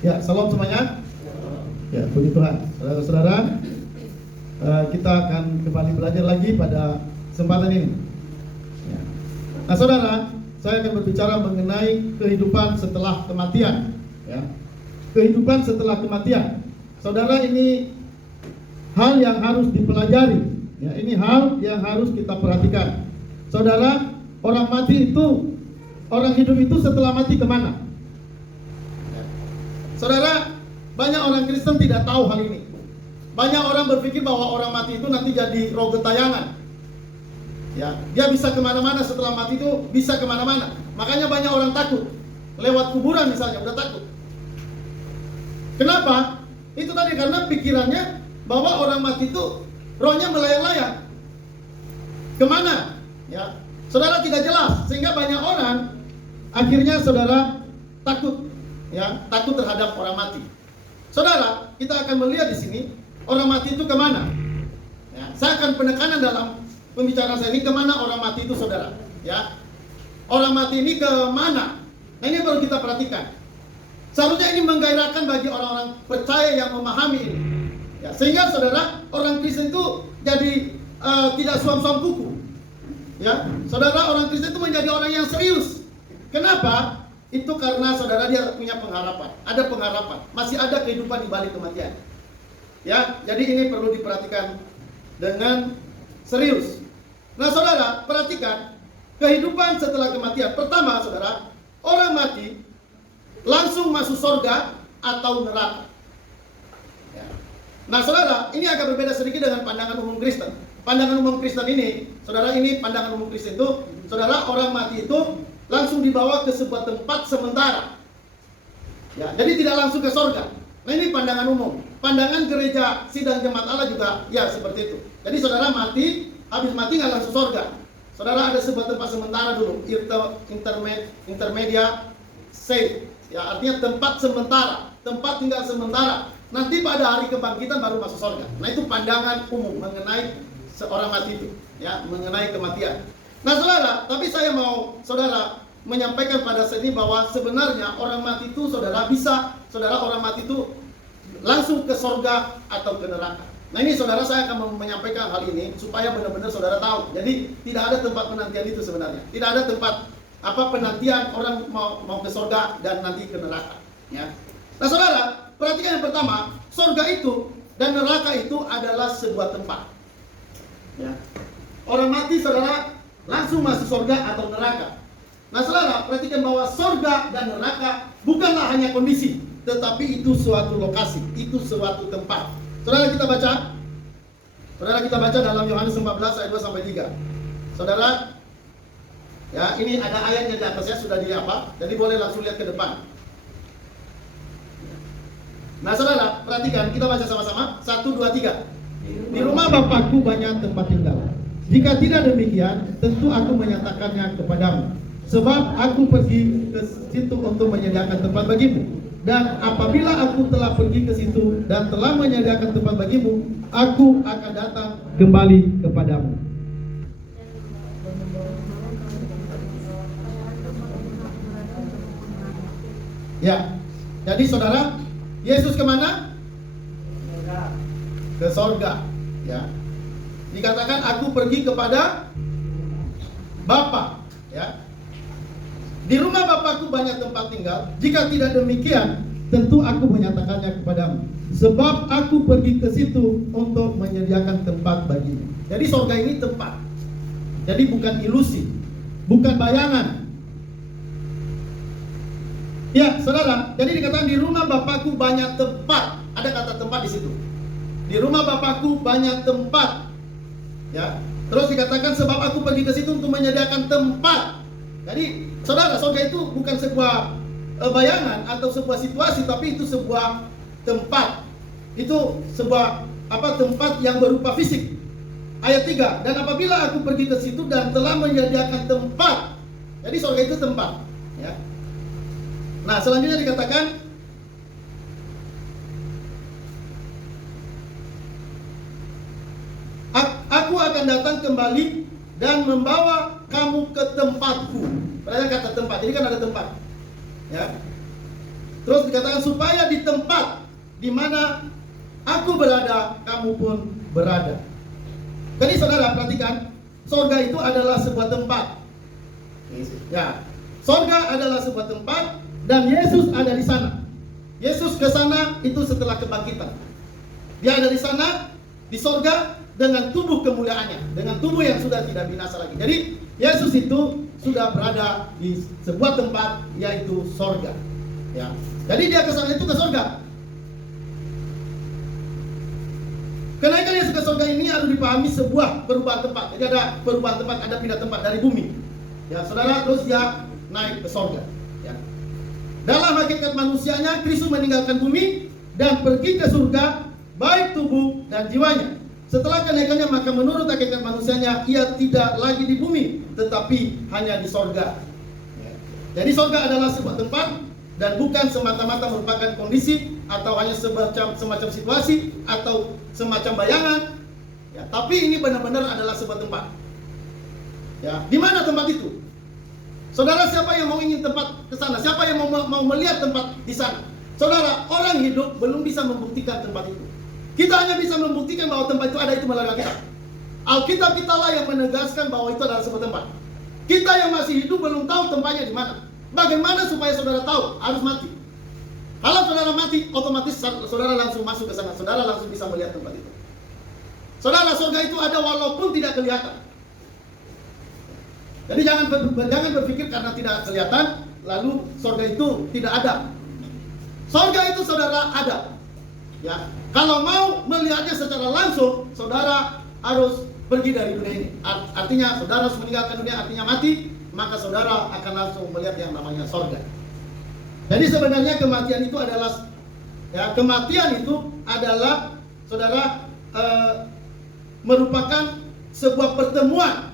Ya, salam semuanya. Ya, puji Tuhan. Saudara-saudara, kita akan kembali belajar lagi pada kesempatan ini. Ya. Nah, saudara, saya akan berbicara mengenai kehidupan setelah kematian. Ya. Kehidupan setelah kematian. Saudara, ini hal yang harus dipelajari. Ya, ini hal yang harus kita perhatikan. Saudara, orang mati itu, orang hidup itu setelah mati kemana? Saudara, banyak orang Kristen tidak tahu hal ini. Banyak orang berpikir bahwa orang mati itu nanti jadi roh gentayangan. Ya, dia bisa kemana-mana setelah mati itu, bisa kemana-mana. Makanya banyak orang takut. Lewat kuburan misalnya, udah takut. Kenapa? Itu tadi karena pikirannya bahwa orang mati itu rohnya melayang-layang. Kemana? Ya, saudara tidak jelas. Sehingga banyak orang akhirnya saudara takut. Ya, takut terhadap orang mati. Saudara, kita akan melihat di sini orang mati itu kemana. Ya, saya akan penekanan dalam pembicaraan saya ini kemana orang mati itu, saudara. Ya, orang mati ini kemana? Nah, ini baru kita perhatikan. Seharusnya ini menggairahkan bagi orang-orang percaya yang memahami ini. Ya, sehingga saudara, orang Kristen itu jadi tidak suam-suam kuku. Ya, saudara, orang Kristen itu menjadi orang yang serius. Kenapa? Itu karena saudara dia punya pengharapan, ada pengharapan, masih ada kehidupan di balik kematian. Ya, jadi ini perlu diperhatikan dengan serius. Nah, saudara, perhatikan kehidupan setelah kematian. Pertama, saudara, orang mati langsung masuk surga atau neraka. Ya. Nah, saudara, ini agak berbeda sedikit dengan pandangan umum Kristen. Pandangan umum Kristen ini, saudara, ini pandangan umum Kristen itu, saudara, orang mati itu langsung dibawa ke sebuah tempat sementara. Ya, jadi tidak langsung ke surga. Nah, ini pandangan umum. Pandangan gereja sidang jemaat Allah juga ya seperti itu. Jadi saudara mati, habis mati nggak langsung surga. Saudara ada sebuah tempat sementara dulu, intermedia safe. Ya, artinya tempat sementara, tempat tinggal sementara. Nanti pada hari kebangkitan baru masuk surga. Nah, itu pandangan umum mengenai seorang mati itu, ya, mengenai kematian. Nah, saudara, tapi saya mau saudara menyampaikan pada saat ini bahwa sebenarnya orang mati itu saudara bisa, saudara orang mati itu langsung ke surga atau ke neraka. Nah, ini saudara saya akan menyampaikan hal ini supaya benar-benar saudara tahu. Jadi tidak ada tempat penantian itu sebenarnya. Tidak ada tempat penantian orang mau ke surga dan nanti ke neraka. Ya. Nah, saudara, perhatikan yang pertama, surga itu dan neraka itu adalah sebuah tempat. Ya. Orang mati saudara langsung masuk surga atau neraka. Nah, saudara, perhatikan bahwa surga dan neraka bukanlah hanya kondisi, tetapi itu suatu lokasi, itu suatu tempat. Saudara, kita baca. Saudara, kita baca dalam Yohanes 14 ayat 2 sampai 3. Saudara, ya, ini ada ayatnya di atasnya sudah di apa? Jadi boleh langsung lihat ke depan. Nah, saudara, perhatikan, kita baca sama-sama. 1 2 3. Di rumah Bapakku banyak tempat tinggal. Jika tidak demikian, tentu aku menyatakannya kepadamu. Sebab aku pergi ke situ untuk menyediakan tempat bagimu. Dan apabila aku telah pergi ke situ dan telah menyediakan tempat bagimu, aku akan datang kembali kepadamu. Ya, jadi saudara, Yesus kemana? Ke surga. Ya. Dikatakan aku pergi kepada Bapa, ya. Di rumah Bapakku banyak tempat tinggal. Jika tidak demikian, tentu aku menyatakannya kepadamu. Sebab aku pergi ke situ untuk menyediakan tempat bagimu. Jadi surga ini tempat. Jadi bukan ilusi, bukan bayangan. Ya, saudara, jadi dikatakan di rumah Bapakku banyak tempat. Ada kata tempat di situ. Di rumah Bapakku banyak tempat. Ya, terus dikatakan sebab aku pergi ke situ untuk menyediakan tempat. Jadi, saudara, surga itu bukan sebuah bayangan atau sebuah situasi, tapi itu sebuah tempat. Itu sebuah tempat yang berupa fisik. Ayat 3, dan apabila aku pergi ke situ dan telah menyediakan tempat. Jadi surga itu tempat, ya. Nah, selanjutnya dikatakan aku akan datang kembali dan membawa kamu ke tempatku. Perhatikan kata tempat. Jadi kan ada tempat. Ya. Terus dikatakan supaya di tempat di mana aku berada, kamu pun berada. Jadi saudara perhatikan, sorga itu adalah sebuah tempat. Ya, sorga adalah sebuah tempat dan Yesus ada di sana. Yesus ke sana itu setelah kebangkitan. Dia ada di sana, di sorga dengan tubuh kemuliaannya, dengan tubuh yang sudah tidak binasa lagi. Jadi Yesus itu sudah berada di sebuah tempat yaitu sorga. Ya, jadi dia ke sana itu ke sorga. Kenaikan Yesus ke sorga ini harus dipahami sebuah perubahan tempat. Jadi ada perubahan tempat, ada pindah tempat dari bumi. Ya, saudara, terus dia naik ke sorga. Ya. Dalam hakikat manusianya, Kristus meninggalkan bumi dan pergi ke surga, baik tubuh dan jiwanya. Setelah kenaikannya, maka menurut hakikat manusianya, ia tidak lagi di bumi, tetapi hanya di sorga. Ya. Jadi sorga adalah sebuah tempat dan bukan semata-mata merupakan kondisi atau hanya semacam situasi atau semacam bayangan. Ya, tapi ini benar-benar adalah sebuah tempat. Ya, di mana tempat itu? Saudara, siapa yang mau ingin tempat ke sana? Siapa yang mau melihat tempat di sana? Saudara, orang hidup belum bisa membuktikan tempat itu. Kita hanya bisa membuktikan bahwa tempat itu ada itu melalui Alkitab. Alkitab kita lah yang menegaskan bahwa itu adalah sebuah tempat. Kita yang masih hidup belum tahu tempatnya di mana. Bagaimana supaya saudara tahu? Harus mati. Kalau saudara mati, otomatis saudara langsung masuk ke sana. Saudara langsung bisa melihat tempat itu. Saudara, surga itu ada walaupun tidak kelihatan. Jadi jangan berpikir karena tidak kelihatan, lalu surga itu tidak ada. Surga itu saudara ada. Ya, kalau mau melihatnya secara langsung, saudara harus pergi dari dunia ini. Artinya saudara harus meninggalkan dunia, artinya mati, maka saudara akan langsung melihat yang namanya surga. Jadi sebenarnya kematian itu adalah, ya, kematian itu adalah saudara merupakan sebuah pertemuan.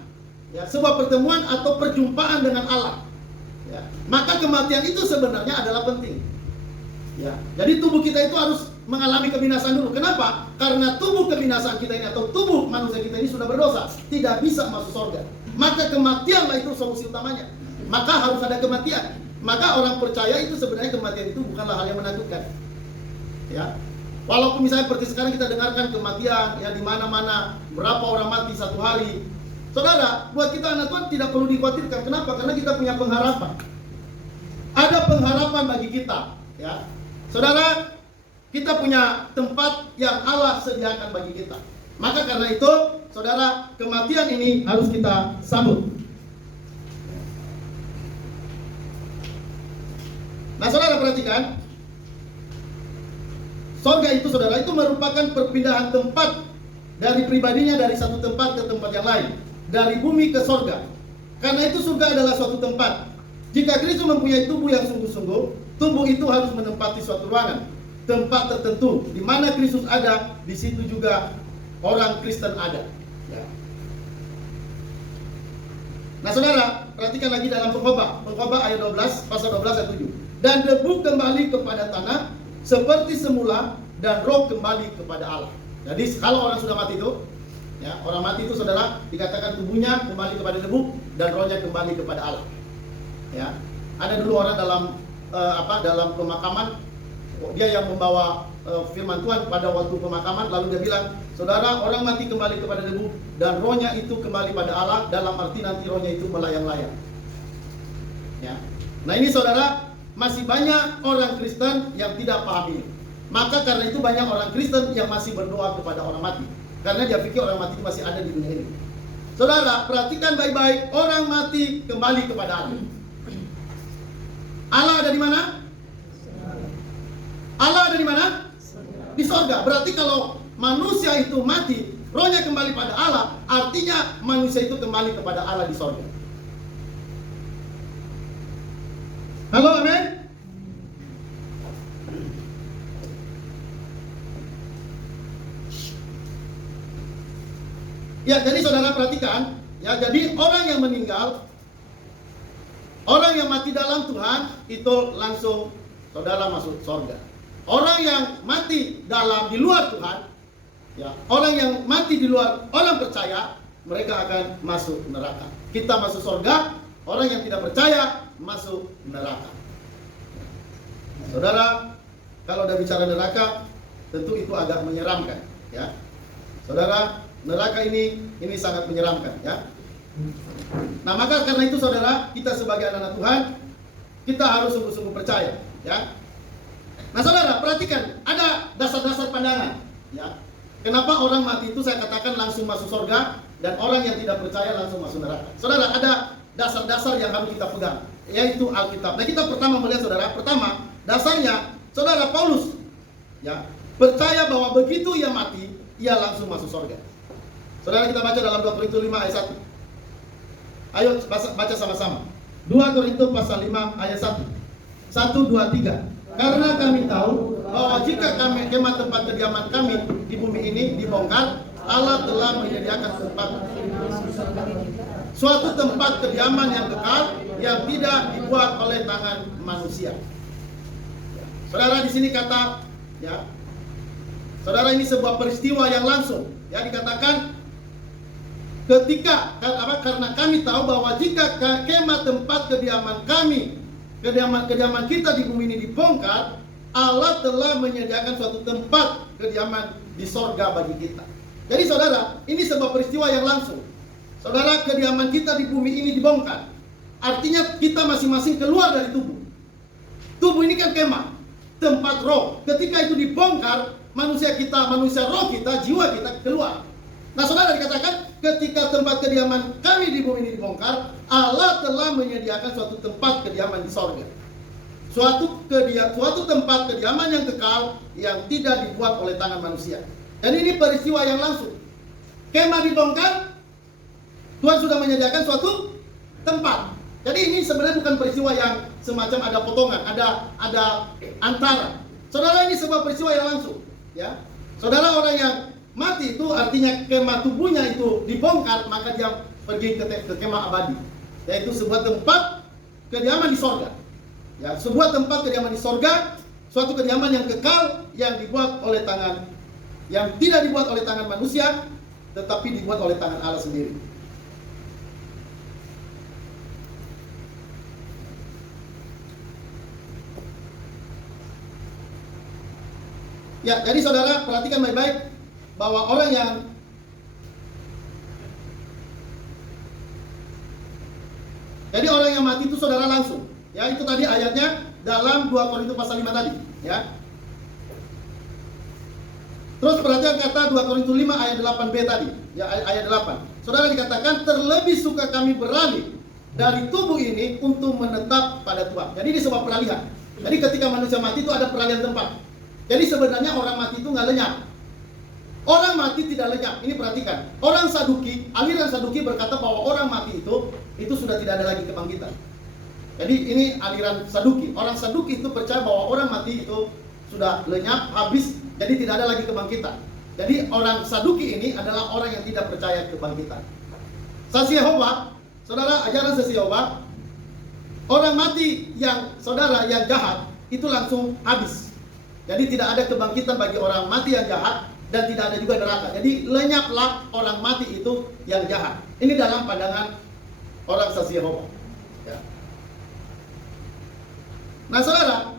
Ya, sebuah pertemuan atau perjumpaan dengan Allah. Ya, maka kematian itu sebenarnya adalah penting. Ya, jadi tubuh kita itu harus mengalami kebinasaan dulu. Kenapa? Karena tubuh kebinasaan kita ini atau tubuh manusia kita ini sudah berdosa, tidak bisa masuk surga. Maka kematianlah itu solusi utamanya. Maka harus ada kematian. Maka orang percaya itu sebenarnya kematian itu bukanlah hal yang menakutkan. Ya, walaupun misalnya seperti sekarang kita dengarkan kematian, ya di mana-mana berapa orang mati satu hari. Saudara, buat kita anak Tuhan tidak perlu dikhawatirkan. Kenapa? Karena kita punya pengharapan. Ada pengharapan bagi kita. Ya, saudara, kita punya tempat yang Allah sediakan bagi kita. Maka karena itu, saudara, kematian ini harus kita sambut. Nah, saudara perhatikan, surga itu, saudara, itu merupakan perpindahan tempat dari pribadinya dari satu tempat ke tempat yang lain. Dari bumi ke sorga. Karena itu surga adalah suatu tempat. Jika Kristus mempunyai tubuh yang sungguh-sungguh, tubuh itu harus menempati suatu ruangan, tempat tertentu. Di mana Kristus ada, di situ juga orang Kristen ada. Ya. Nah, saudara, perhatikan lagi dalam Pengkhotbah ayat 12, pasal 12 ayat 7. Dan debu kembali kepada tanah seperti semula, dan roh kembali kepada Allah. Jadi kalau orang sudah mati itu, ya, orang mati itu, saudara, dikatakan tubuhnya kembali kepada debu dan rohnya kembali kepada Allah. Ya, ada dulu orang dalam pemakaman, dia yang membawa firman Tuhan pada waktu pemakaman, lalu dia bilang, saudara, orang mati kembali kepada debu dan rohnya itu kembali pada Allah, dalam arti nanti rohnya itu melayang-layang. Ya, nah ini saudara, masih banyak orang Kristen yang tidak paham ini. Maka karena itu banyak orang Kristen yang masih berdoa kepada orang mati. Karena dia pikir orang mati itu masih ada di dunia ini. Saudara, perhatikan baik-baik, orang mati kembali kepada Allah. Allah ada di mana? Allah ada di mana? Di sorga. Berarti kalau manusia itu mati, rohnya kembali pada Allah, artinya manusia itu kembali kepada Allah di sorga. Halo, amin? Ya, jadi saudara perhatikan, ya, jadi orang yang meninggal, orang yang mati dalam Tuhan, itu langsung saudara masuk surga. Orang yang mati di luar Tuhan, ya, orang yang mati di luar, orang percaya, mereka akan masuk neraka. Kita masuk surga, orang yang tidak percaya masuk neraka. Saudara, kalau udah bicara neraka, tentu itu agak menyeramkan, ya. Saudara, neraka ini sangat menyeramkan, ya. Nah, maka karena itu saudara, kita sebagai anak-anak Tuhan, kita harus sungguh-sungguh percaya, ya. Nah, saudara, perhatikan, ada dasar-dasar pandangan, ya. Kenapa orang mati itu saya katakan langsung masuk surga dan orang yang tidak percaya langsung masuk neraka. Saudara, ada dasar-dasar yang harus kita pegang, yaitu Alkitab. Nah, kita pertama melihat saudara, pertama dasarnya saudara Paulus, ya, percaya bahwa begitu ia mati, ia langsung masuk surga. Saudara, kita baca dalam 2 Korintus 5 ayat 1. Ayo baca sama-sama. 2 Korintus pasal 5 ayat 1. 1, 2, 3. Karena kami tahu bahwa jika kemah tempat kediaman kami di bumi ini dibongkar, Allah telah menyediakan suatu tempat kediaman yang kekal yang tidak dibuat oleh tangan manusia. Saudara, di sini kata, ya, saudara, ini sebuah peristiwa yang langsung, ya, dikatakan karena kami tahu bahwa jika kemah tempat kediaman kami, kediaman kita di bumi ini dibongkar, Allah telah menyediakan suatu tempat kediaman di sorga bagi kita. Jadi saudara, ini sebuah peristiwa yang langsung. Saudara, kediaman kita di bumi ini dibongkar. Artinya kita masing-masing keluar dari tubuh. Tubuh ini kan kemah, tempat roh. Ketika itu dibongkar, manusia roh kita, jiwa kita keluar. Nah, saudara, dikatakan ketika tempat kediaman kami di bumi ini dibongkar, Allah telah menyediakan suatu tempat kediaman di sorga. Suatu tempat kediaman yang kekal yang tidak dibuat oleh tangan manusia. Dan ini peristiwa yang langsung. Kemah dibongkar, Tuhan sudah menyediakan suatu tempat. Jadi ini sebenarnya bukan peristiwa yang semacam ada potongan, ada antara. Saudara, ini sebuah peristiwa yang langsung, ya. Saudara, orang yang mati itu artinya kemah tubuhnya itu dibongkar, maka dia pergi ke kemah abadi, yaitu sebuah tempat kediaman di sorga. Ya, sebuah tempat kediaman di sorga, suatu kediaman yang kekal yang dibuat oleh tangan, yang tidak dibuat oleh tangan manusia, tetapi dibuat oleh tangan Allah sendiri. Ya, jadi saudara perhatikan baik-baik bahwa orang yang mati itu saudara langsung. Ya, itu tadi ayatnya dalam 2 Korintus pasal 5 tadi, ya. Terus perhatikan kata 2 Korintus 5 ayat 8b tadi, ya, ayat 8. Saudara, dikatakan terlebih suka kami beralih dari tubuh ini untuk menetap pada Tuhan. Jadi ini sebuah peralihan. Jadi ketika manusia mati itu ada peralihan tempat. Jadi sebenarnya orang mati itu nggak lenyap. Orang mati tidak lenyap. Ini perhatikan. Orang Saduki, aliran Saduki berkata bahwa orang mati itu sudah tidak ada lagi kebangkitan. Jadi ini aliran Saduki. Orang Saduki itu percaya bahwa orang mati itu sudah lenyap, habis, jadi tidak ada lagi kebangkitan. Jadi orang Saduki ini adalah orang yang tidak percaya kebangkitan. Saksi Yehova, saudara, ajaran saksi Yehova, orang mati yang saudara yang jahat itu langsung habis. Jadi tidak ada kebangkitan bagi orang mati yang jahat dan tidak ada juga neraka. Jadi lenyaplah orang mati itu yang jahat. Ini dalam pandangan orang saksi Yehova. Ya. Nah, saudara,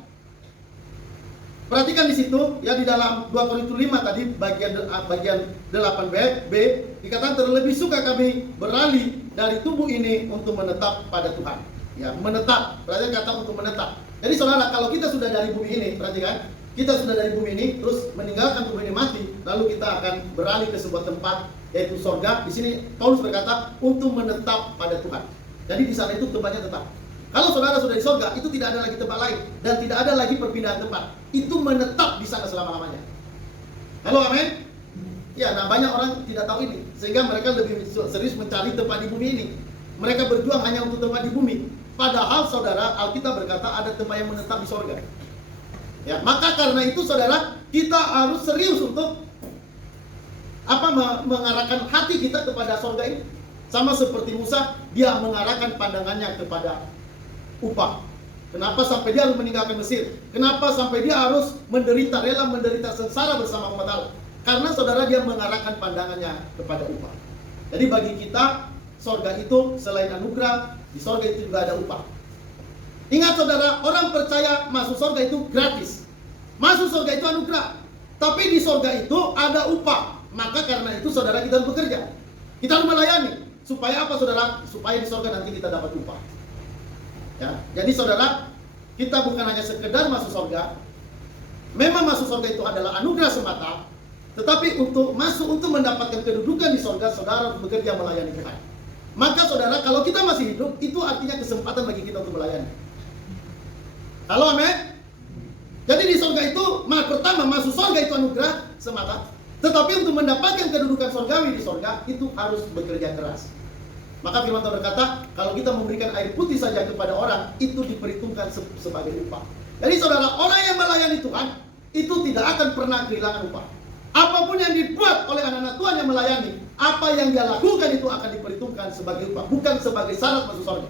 perhatikan di situ ya, di dalam 2 Korintus 5 tadi bagian 8b dikatakan terlebih suka kami beralih dari tubuh ini untuk menetap pada Tuhan. Ya, menetap. Perhatikan kata untuk menetap. Jadi saudara, kalau kita sudah dari bumi ini, perhatikan, kita sudah dari bumi ini terus meninggalkan tubuh ini mati, lalu kita akan beralih ke sebuah tempat yaitu sorga. Di sini Paulus berkata untuk menetap pada Tuhan. Jadi di sana itu tempatnya tetap. Kalau saudara sudah di sorga, itu tidak ada lagi tempat lain dan tidak ada lagi perpindahan tempat. Itu menetap di sana selama-lamanya. Halo, amin. Ya, nah banyak orang tidak tahu ini sehingga mereka lebih serius mencari tempat di bumi ini. Mereka berjuang hanya untuk tempat di bumi. Padahal saudara, Alkitab berkata ada tempat yang menetap di sorga. Ya, maka karena itu saudara, kita harus serius untuk mengarahkan hati kita kepada sorga ini. Sama seperti Musa, dia mengarahkan pandangannya kepada upah. Kenapa sampai dia harus meninggalkan Mesir? Kenapa sampai dia harus rela menderita sengsara bersama umat Allah? Karena saudara, dia mengarahkan pandangannya kepada upah. Jadi bagi kita, sorga itu selain anugerah, di sorga itu juga ada upah. Ingat saudara, orang percaya masuk surga itu gratis. Masuk surga itu anugerah. Tapi di surga itu ada upah. Maka karena itu saudara kita harus bekerja. Kita harus melayani. Supaya apa saudara? Supaya di surga nanti kita dapat upah. Ya, jadi saudara, kita bukan hanya sekedar masuk surga. Memang masuk surga itu adalah anugerah semata. Tetapi untuk masuk, untuk mendapatkan kedudukan di surga, saudara harus bekerja melayani Tuhan. Maka saudara, kalau kita masih hidup, itu artinya kesempatan bagi kita untuk melayani. Halo, amin? Jadi di surga itu, pertama masuk surga itu anugerah semata. Tetapi untuk mendapatkan kedudukan surgawi di surga, itu harus bekerja keras. Maka firman Tuhan berkata, kalau kita memberikan air putih saja kepada orang, itu diperhitungkan sebagai upah. Jadi saudara, orang yang melayani Tuhan, itu tidak akan pernah kehilangan upah. Apapun yang dibuat oleh anak-anak Tuhan yang melayani, apa yang dia lakukan itu akan diperhitungkan sebagai upah, bukan sebagai syarat masuk surga.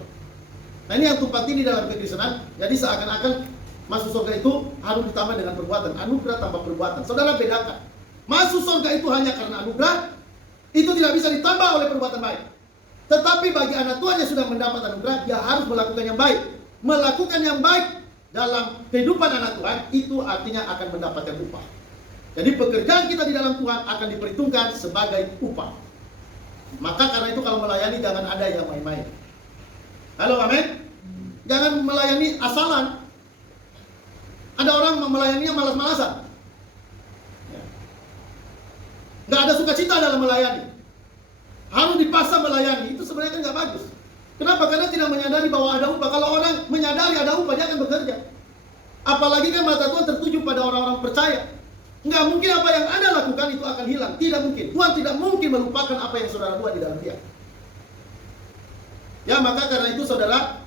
Nah, ini yang tumpang tindih dalam kekristenan. Jadi seakan-akan masuk surga itu harus ditambah dengan perbuatan, anugerah tanpa perbuatan. Saudara bedakan. Masuk surga itu hanya karena anugerah, itu tidak bisa ditambah oleh perbuatan baik. Tetapi bagi anak Tuhan yang sudah mendapat anugerah, dia harus melakukan yang baik. Melakukan yang baik dalam kehidupan anak Tuhan, itu artinya akan mendapatkan upah. Jadi pekerjaan kita di dalam Tuhan akan diperhitungkan sebagai upah. Maka karena itu kalau melayani jangan ada yang main-main. Halo, amin? Jangan melayani asalan. Ada orang melayaninya malas-malasan. Nggak ada sukacita dalam melayani. Harus dipaksa melayani. Itu sebenarnya kan nggak bagus. Kenapa? Karena tidak menyadari bahwa ada upah. Kalau orang menyadari ada upah, dia akan bekerja. Apalagi kan mata Tuhan tertuju pada orang-orang percaya. Nggak mungkin apa yang Anda lakukan itu akan hilang. Tidak mungkin. Tuhan tidak mungkin melupakan apa yang saudara buat di dalam dia. Ya, maka karena itu saudara,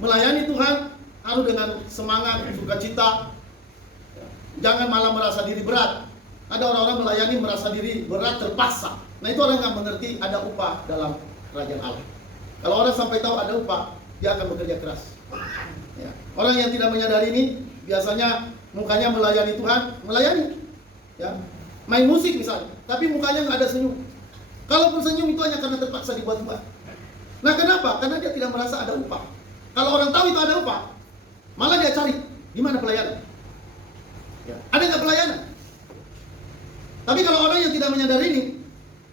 melayani Tuhan harus dengan semangat, sukacita. Jangan malah merasa diri berat. Ada orang-orang melayani merasa diri berat, terpaksa. Nah, itu orang yang mengerti ada upah dalam kerajaan Allah. Kalau orang sampai tahu ada upah, dia akan bekerja keras. Ya. Orang yang tidak menyadari ini, biasanya mukanya melayani Tuhan, melayani. Ya. Main musik misalnya, tapi mukanya nggak ada senyum. Kalaupun senyum itu hanya karena terpaksa dibuat Tuhan. Nah, kenapa? Karena dia tidak merasa ada upah. Kalau orang tahu itu ada upah, malah dia cari, di mana pelayanan? Ya. Ada nggak pelayanan? Tapi kalau orang yang tidak menyadari ini,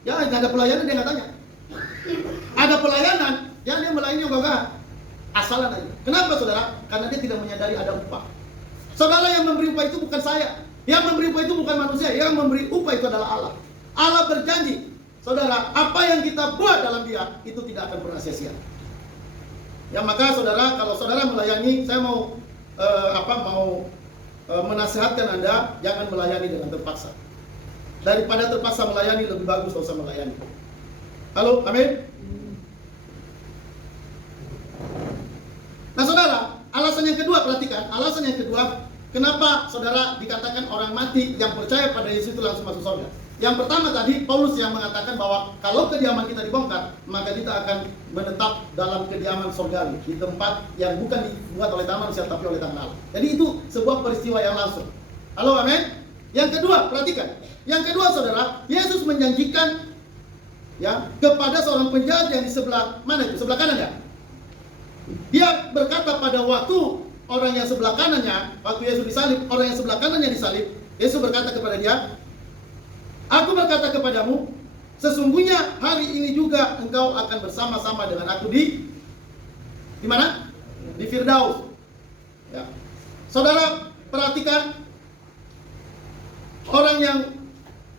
ya nggak ada pelayanan, dia nggak tanya. Ada pelayanan, ya dia melayani enggak asalan aja. Kenapa saudara? Karena dia tidak menyadari ada upah. Saudara, yang memberi upah itu bukan saya. Yang memberi upah itu bukan manusia. Yang memberi upah itu adalah Allah. Allah berjanji, saudara, apa yang kita buat dalam dia, itu tidak akan pernah sia-sia. Ya, maka saudara, kalau saudara melayani, saya mau menasihatkan Anda, jangan melayani dengan terpaksa. Daripada terpaksa melayani, lebih bagus tidak usah melayani. Halo, amin? Nah saudara, alasan yang kedua, perhatikan. Alasan yang kedua, kenapa saudara dikatakan orang mati yang percaya pada Yesus itu langsung masuk surga. Yang pertama tadi, Paulus yang mengatakan bahwa kalau kediaman kita dibongkar, maka kita akan menetap dalam kediaman surgawi, di tempat yang bukan dibuat oleh tangan manusia, tapi oleh tangan Allah. Jadi itu sebuah peristiwa yang langsung. Halo, amin? Yang kedua, perhatikan. Yang kedua saudara, Yesus menjanjikan ya kepada seorang penjahat yang di sebelah mana itu? Sebelah kanan ya? Dia berkata pada waktu orang yang sebelah kanannya, waktu Yesus disalib, orang yang sebelah kanannya disalib, Yesus berkata kepada dia, "Aku berkata kepadamu, sesungguhnya hari ini juga engkau akan bersama-sama dengan aku di mana? Di Firdaus." Ya. Saudara, perhatikan orang yang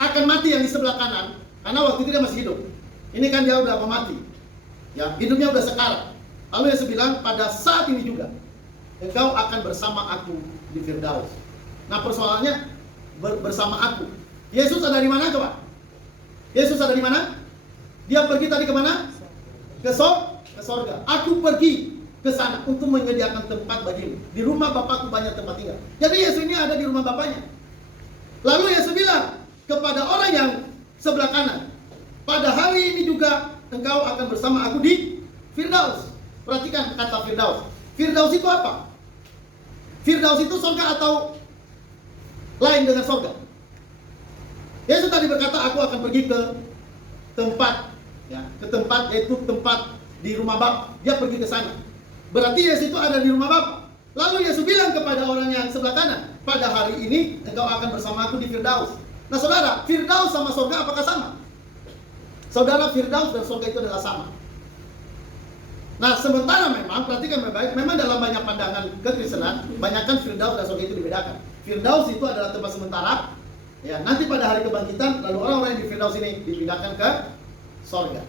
akan mati yang di sebelah kanan, karena waktu itu dia masih hidup. Ini kan dia udah mati. Ya, hidupnya udah sekarat. Lalu Yesus bilang, pada saat ini juga engkau akan bersama aku di Firdaus. Nah, persoalannya bersama aku. Yesus ada di mana coba? Yesus ada di mana? Dia pergi tadi kemana? Ke sorga. Aku pergi ke sana untuk menyediakan tempat bagimu. Di rumah Bapakku banyak tempat tinggal. Jadi Yesus ini ada di rumah Bapaknya. Lalu Yesus bilang kepada orang yang sebelah kanan, pada hari ini juga engkau akan bersama aku di Firdaus. Perhatikan kata Firdaus. Firdaus itu apa? Firdaus itu surga atau lain dengan surga? Yesus tadi berkata, aku akan pergi ke tempat, ya, ke tempat yaitu tempat di rumah Bapa. Dia pergi ke sana Berarti Yesus itu ada di rumah Bapa. Lalu Yesus bilang kepada orang yang sebelah kanan, pada hari ini engkau akan bersama aku di Firdaus. Nah saudara, Firdaus sama surga apakah sama? Saudara, Firdaus dan surga itu adalah sama. Nah sementara memang, perhatikan baik-baik, memang dalam banyak pandangan kekristenan, banyakkan Firdaus dan surga itu dibedakan. Firdaus itu adalah tempat sementara, ya, nanti pada hari kebangkitan, lalu orang-orang yang di Firdaus ini dipindahkan ke surga.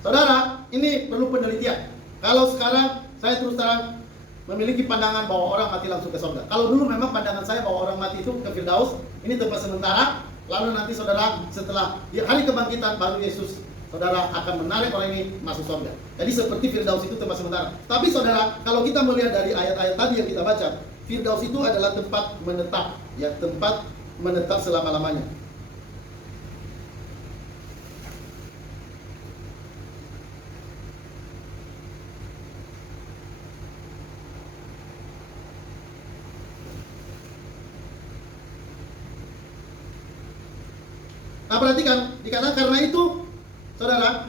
Saudara, ini perlu penelitian. Kalau sekarang saya terus terang memiliki pandangan bahwa orang mati langsung ke surga. Kalau dulu memang pandangan saya bahwa orang mati itu ke Firdaus, ini tempat sementara, lalu nanti saudara setelah di hari kebangkitan baru Yesus saudara akan menarik orang ini masuk surga. Jadi seperti Firdaus itu tempat sementara. Tapi saudara, kalau kita melihat dari ayat-ayat tadi yang kita baca, Firdaus itu adalah tempat menetap, ya, tempat menetap selama-lamanya. Nah perhatikan, dikatakan karena itu, saudara,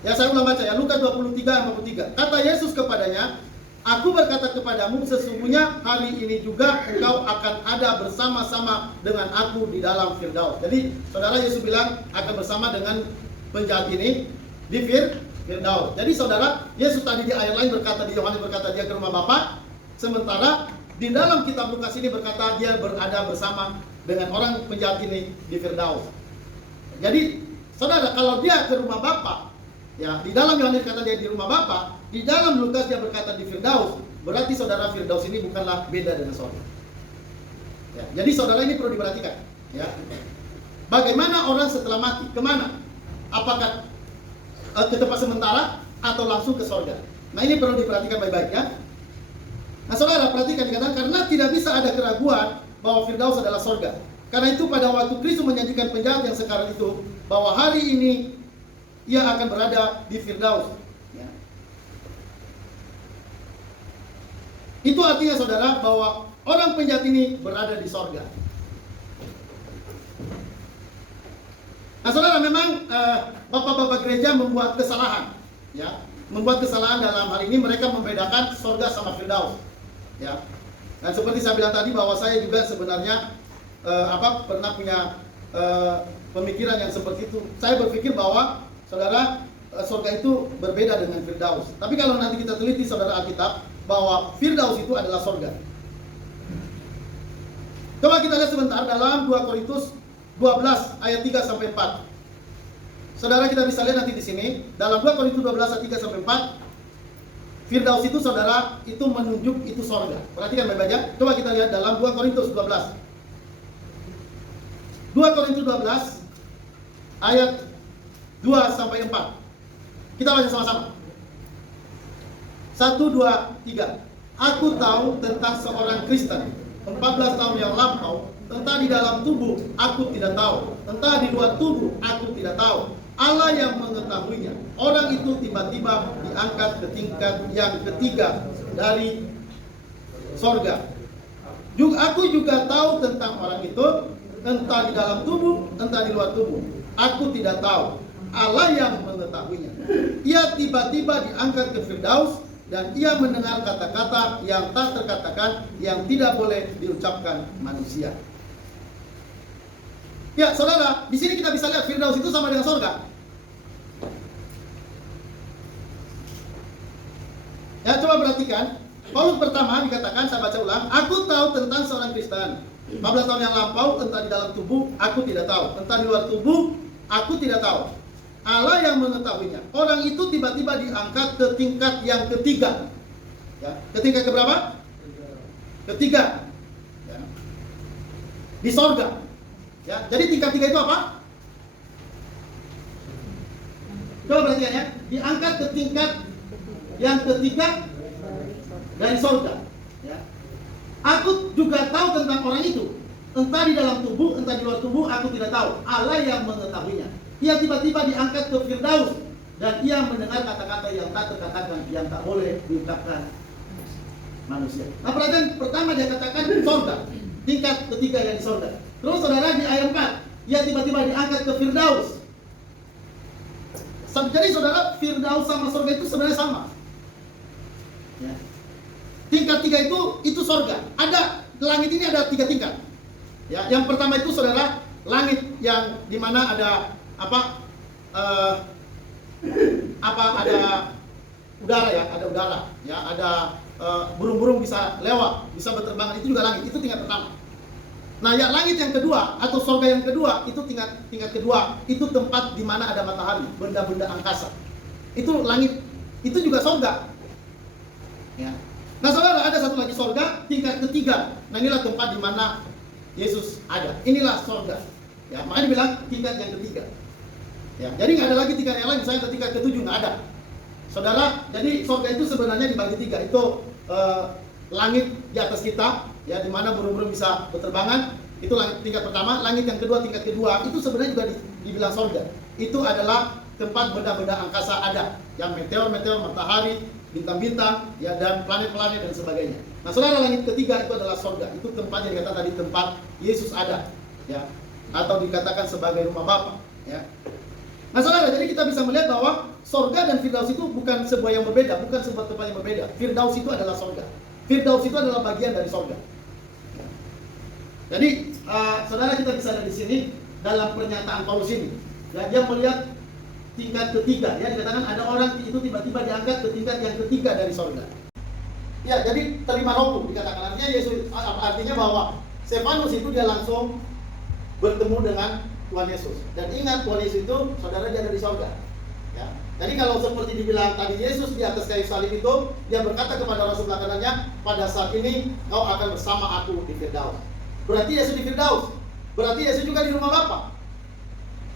ya saya ulang baca ya, Lukas 23:43. Kata Yesus kepadanya, aku berkata kepadamu, sesungguhnya hari ini juga engkau akan ada bersama-sama dengan aku di dalam Firdaus. Jadi saudara, Yesus bilang akan bersama dengan penjahat ini di Firdaus. Jadi saudara, Yesus tadi di ayat lain berkata, di Yohanes berkata dia ke rumah Bapa, sementara di dalam kitab Lukas ini berkata dia berada bersama dengan orang penjahat ini di Firdaus. Jadi saudara, kalau dia ke rumah Bapa, ya, di dalam Yohanes kata dia di rumah Bapa, di dalam Lukas dia berkata di Firdaus, berarti saudara, Firdaus ini bukanlah beda dengan surga. Ya, jadi saudara, ini perlu diperhatikan. Ya. Bagaimana orang setelah mati? Kemana? Apakah ke tempat sementara atau langsung ke surga? Nah ini perlu diperhatikan baik-baik ya. Nah saudara, perhatikan dikatakan karena tidak bisa ada keraguan bahwa Firdaus adalah surga. Karena itu pada waktu Kristus menjanjikan penjahat yang sekarang itu bahwa hari ini ia akan berada di Firdaus. Ya. Itu artinya saudara bahwa orang penjahat ini berada di surga. Nah saudara, memang bapak-bapak gereja membuat kesalahan, ya, membuat kesalahan dalam hal ini. Mereka membedakan surga sama Firdaus. Ya. Dan seperti saya bilang tadi bahwa saya juga sebenarnya pernah punya pemikiran yang seperti itu. Saya berpikir bahwa saudara, surga itu berbeda dengan Firdaus. Tapi kalau nanti kita teliti saudara Alkitab bahwa Firdaus itu adalah surga. Coba kita lihat sebentar dalam 2 Korintus 12 ayat 3 sampai 4. Saudara, kita bisa lihat nanti di sini dalam 2 Korintus 12 ayat 3 sampai 4. Firdaus itu saudara, itu menunjuk itu surga. Perhatikan baik-baik ya. Coba kita lihat dalam 2 Korintus 12. 2 Korintus 12 ayat 2 sampai 4. Kita baca sama-sama. 1, 2, 3. Aku tahu tentang seorang Kristen 14 tahun yang lampau, entah di dalam tubuh aku tidak tahu, entah di luar tubuh aku tidak tahu. Allah yang mengetahuinya. Orang itu tiba-tiba diangkat ke tingkat yang ketiga dari sorga. Aku juga tahu tentang orang itu, entah di dalam tubuh, entah di luar tubuh. Aku tidak tahu. Allah yang mengetahuinya. Ia tiba-tiba diangkat ke Firdaus dan ia mendengar kata-kata yang tak terkatakan, yang tidak boleh diucapkan manusia. Ya, saudara, di sini kita bisa lihat Firdaus itu sama dengan surga. Ya, coba perhatikan. Paulus pertama dikatakan, saya baca ulang, aku tahu tentang seorang Kristen 14 tahun yang lampau, entah di dalam tubuh aku tidak tahu, entah di luar tubuh aku tidak tahu. Allah yang mengetahuinya. Orang itu tiba-tiba diangkat ke tingkat yang ketiga. Ya, ke tingkat keberapa? Ketiga. Ya. Di sorga. Ya, jadi tingkat 3 itu apa? Coba perhatikan ya. Diangkat ke tingkat yang ketiga dari sorga. Ya. Aku juga tahu tentang orang itu. Entah di dalam tubuh, entah di luar tubuh, aku tidak tahu. Allah yang mengetahuinya. Ia tiba-tiba diangkat ke Firdaus dan ia mendengar kata-kata yang tak terkatakan, yang tak boleh diucapkan manusia. Nah, perhatian pertama dia katakan sorga, tingkat ketiga yang di sorga. Terus saudara di ayat 4, ia tiba-tiba diangkat ke Firdaus. Jadi saudara, Firdaus sama surga itu sebenarnya sama. Ya. Tingkat 3 itu surga. Ada langit ini ada 3 tingkat. Ya, yang pertama itu saudara, langit yang dimana ada ada udara ya, ada burung-burung bisa lewat, bisa berterbangan, itu juga langit, itu tingkat pertama. Nah, ya langit yang kedua atau surga yang kedua itu tingkat kedua, itu tempat di mana ada matahari, benda-benda angkasa. Itu langit, itu juga surga. Ya. Nah, saudara, ada satu lagi surga tingkat ketiga. Nah, inilah tempat di mana Yesus ada. Inilah surga. Ya, makanya dibilang tingkat yang ketiga. Ya, jadi nggak ada lagi tingkat yang lain, misalnya tingkat ketujuh nggak ada. Saudara, jadi surga itu sebenarnya dibagi 3. Itu langit di atas kita, ya, di mana burung-burung bisa berterbangan, itu langit tingkat pertama. Langit yang kedua, tingkat kedua, itu sebenarnya juga dibilang surga. Itu adalah tempat benda-benda angkasa ada, yang meteor-meteor, matahari, bintang-bintang, ya, dan planet-planet dan sebagainya. Nah, saudara, langit ketiga itu adalah surga. Itu tempat yang dikatakan tadi tempat Yesus ada, ya, atau dikatakan sebagai rumah Bapa, ya. Nah, saudara, jadi kita bisa melihat bahwa surga dan Firdaus itu bukan sebuah yang berbeda, bukan sebuah tempat yang berbeda. Firdaus itu adalah surga. Firdaus itu adalah bagian dari surga. Jadi, saudara, kita bisa ada di sini dalam pernyataan Paulus ini. Ya, dia melihat tingkat ketiga, ya, dikatakan ada orang itu tiba-tiba diangkat ke tingkat yang ketiga dari surga. Ya, jadi terima roh dikatakan, artinya bahwa Stefanus itu dia langsung bertemu dengan Tuhan Yesus. Dan ingat, Tuhan Yesus itu saudara dia ada di surga. Ya. Jadi kalau seperti dibilang tadi, Yesus di atas kayu salib itu, dia berkata kepada orang sebelah kanannya, pada saat ini kau akan bersama aku di Firdaus. Berarti Yesus di Firdaus. Berarti Yesus juga di rumah Bapa.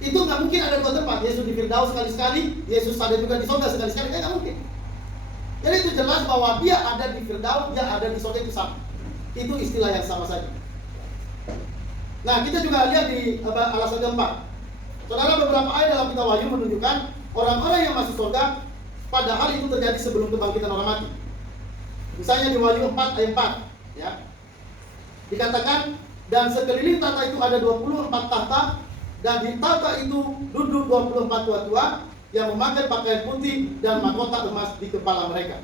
Itu nggak mungkin ada 2 tempat. Yesus di Firdaus sekali-sekali, Yesus ada juga di surga sekali-sekali, nggak mungkin. Jadi itu jelas bahwa dia ada di Firdaus, dia ada di surga, itu sama. Itu istilah yang sama saja. Nah, kita juga lihat di alasan keempat. Saudara, beberapa ayat dalam kitab Wahyu menunjukkan orang-orang yang masuk surga, padahal itu terjadi sebelum kebangkitan orang mati. Misalnya di Wahyu 4 ayat 4, ya. Dikatakan, dan sekeliling tahta itu ada 24 tahta, dan di tahta itu duduk 24 tua-tua yang memakai pakaian putih dan mahkota emas di kepala mereka.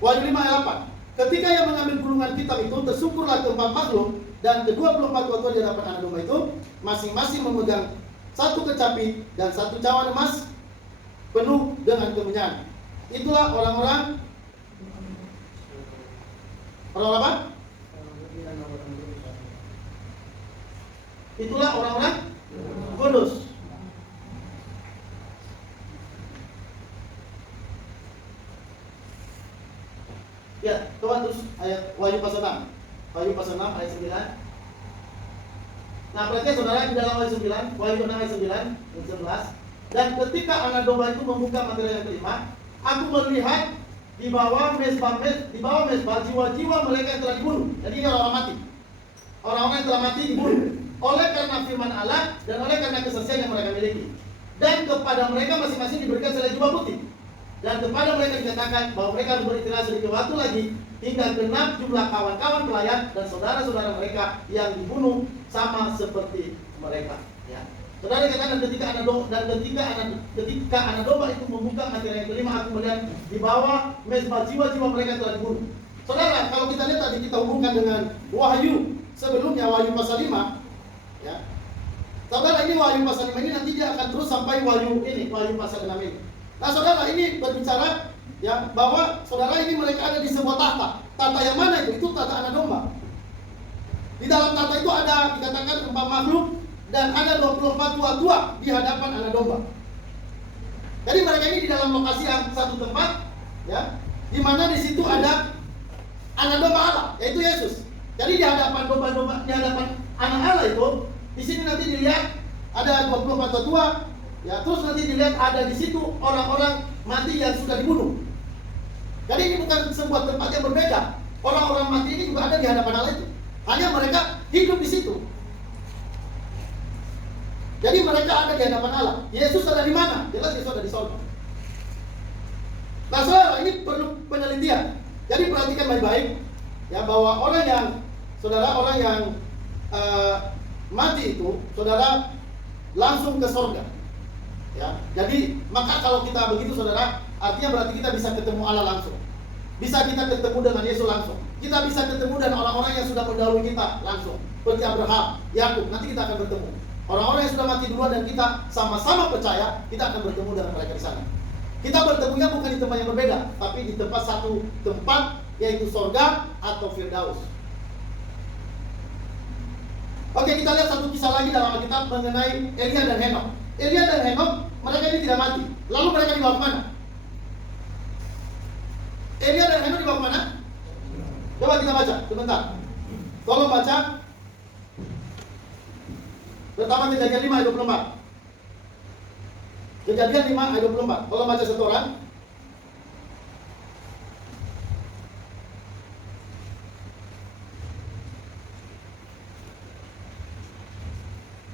Wahyu 5 ayat 8. Ketika yang mengambil gulungan kitab itu, tersungkurlah keempat makhluk, dan ke-24 tua-tua di hadapan anak domba itu masing-masing memegang 1 kecapi dan 1 cawan emas penuh dengan kemenyan. Itulah orang-orang apa? Itulah orang-orang kudus. Ya, coba terus ayat Wahyu pasal 6. Wahyu pasal 6 ayat 9. Nah, perhatikan saudara, di dalam Wahyu 9, Wahyu 6 ayat 9 dan 11. Dan ketika anak domba itu membuka materai yang kelima, aku melihat di bawah mezbah jiwa-jiwa mereka yang telah dibunuh. Jadi ini orang mati. Orang-orang yang telah mati dibunuh oleh karena firman Allah dan oleh karena kesaksian yang mereka miliki. Dan kepada mereka masing-masing diberikan selai jubah putih. Dan kepada mereka dikatakan bahwa mereka harus beristirahat sedikit waktu lagi hingga genap jumlah kawan-kawan pelayan dan saudara-saudara mereka yang dibunuh sama seperti mereka. Ya. Saudara katakan, ketika anak domba itu membuka materai yang kelima, aku melihat di bawah mezbah jiwa-jiwa mereka telah dibunuh. Saudara, kalau kita lihat tadi, kita hubungkan dengan Wahyu sebelumnya, Wahyu pasal 5, ya. Saudara, ini Wahyu pasal 5 ini nanti dia akan terus sampai Wahyu pasal 6 ini. Nah, saudara, ini berbicara, ya, bahwa saudara ini mereka ada di sebuah tahta. Tahta yang mana itu? Itu tahta anak domba. Di dalam tahta itu ada dikatakan 4 makhluk dan ada 24 tua-tua di hadapan anak domba. Jadi mereka ini di dalam lokasi yang satu tempat, ya, di mana di situ ada anak domba Allah, yaitu Yesus. Jadi di hadapan domba-domba, di hadapan anak Allah itu, di sini nanti dilihat ada 24 tua-tua. Ya, terus nanti dilihat ada di situ orang-orang mati yang sudah dibunuh. Jadi ini bukan sebuah tempat yang berbeda. Orang-orang mati ini juga ada di hadapan Allah itu. Hanya mereka hidup di situ. Jadi mereka ada di hadapan Allah. Yesus ada di mana? Jelas Yesus ada di surga. Nah, saudara, ini perlu penelitian. Jadi perhatikan baik-baik, ya, bahwa orang yang mati itu, saudara, langsung ke surga. Ya, jadi maka kalau kita begitu saudara, artinya berarti kita bisa ketemu Allah langsung. Bisa kita ketemu dengan Yesus langsung. Kita bisa ketemu dengan orang-orang yang sudah mendahului kita langsung. Seperti Abraham, Yakub, nanti kita akan bertemu. Orang-orang yang sudah mati duluan dan kita sama-sama percaya, kita akan bertemu dengan mereka di sana. Kita bertemunya bukan di tempat yang berbeda, tapi di tempat satu tempat, yaitu sorga atau Firdaus. Oke, kita lihat satu kisah lagi dalam Alkitab mengenai Elia dan Henokh. Elia dan Henokh, mereka ini tidak mati. Lalu mereka dibawa kemana? Elia dan Henokh dibawa kemana? Coba kita baca, sebentar. Tolong baca. Pertama Kejadian 5 ayat 24. Kejadian 5 ayat 24. Tolong baca satu orang.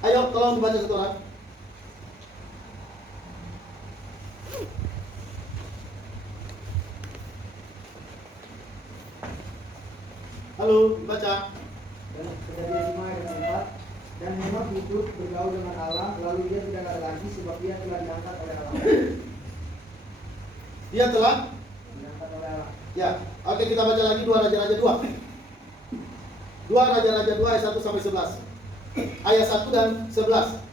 Ayo, tolong dibaca satu orang. Halo, dibaca. Kejadian 5 ayat 4. Dan Henokh hidup bergaul dengan Allah, lalu dia tidak ada lagi sebab dia telah diangkat oleh Allah. Dia telah Diangkat oleh Allah. Ya, oke, kita baca lagi 2 Raja-Raja 2. 2 Raja-Raja 2 ayat 1 sampai 11. Ayat 1 dan 11.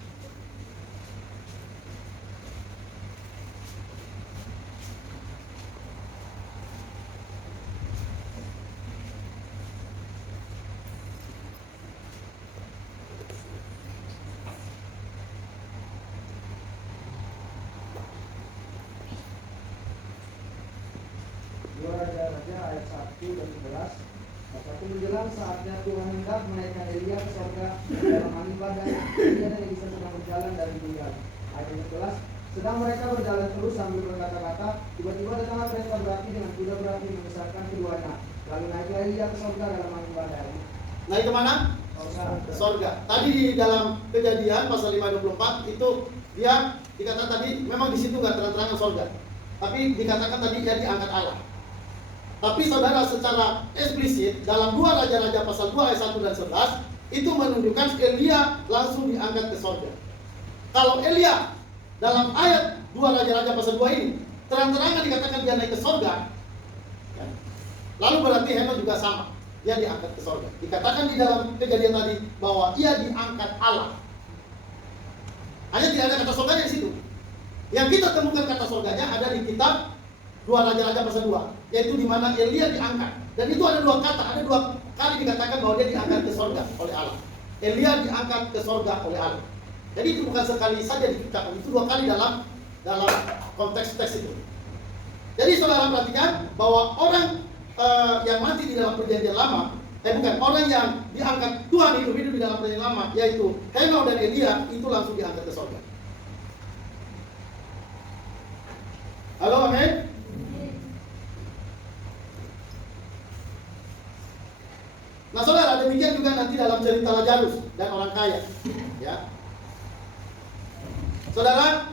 Raja-Raja ayat 1 dan 11. Waktu menjelang saatnya Tuhan hendak menaikkan Elia ke sorga dalam angin badai, Elia dan Elisa sedang berjalan dari dunia. Ayat 11. Sedang mereka berjalan terus sambil berkata-kata, tiba-tiba datanglah kereta berapi dengan kuda berapi membesarkan keduanya. Lalu naiklah Elia ke sorga dalam angin badai. Naik kemana? Sorga. Sorga. Tadi di dalam Kejadian pasal 5:24 itu dia dikatakan tadi memang di situ nggak terang-terangan sorga, tapi dikatakan tadi dia diangkat Allah. Tapi saudara, secara eksplisit dalam 2 Raja-Raja pasal 2 ayat 1 dan 11 itu menunjukkan Elia langsung diangkat ke sorga. Kalau Elia dalam ayat 2 Raja-Raja pasal 2 ini terang-terangan dikatakan dia naik ke sorga, ya, lalu berarti Henokh juga sama, dia diangkat ke sorga. Dikatakan di dalam Kejadian tadi bahwa ia diangkat Allah. Hanya tidak ada kata sorganya di situ. Yang kita temukan kata sorganya ada di kitab 2 Raja-Raja pasal 2, yaitu di mana Elia diangkat. Dan itu ada 2 kata, ada 2 kali dikatakan bahwa dia diangkat ke sorga oleh Allah. Elia diangkat ke sorga oleh Allah. Jadi itu bukan sekali saja dikatakan, itu 2 kali dalam konteks teks itu. Jadi saudara perhatikan bahwa orang yang mati di dalam perjanjian lama, orang yang diangkat Tuhan hidup di dalam perjanjian lama, yaitu Henokh dan Elia, itu langsung diangkat ke sorga. Halo, amin. Nah saudara, demikian juga nanti dalam cerita Lazarus dan orang kaya, ya. Saudara,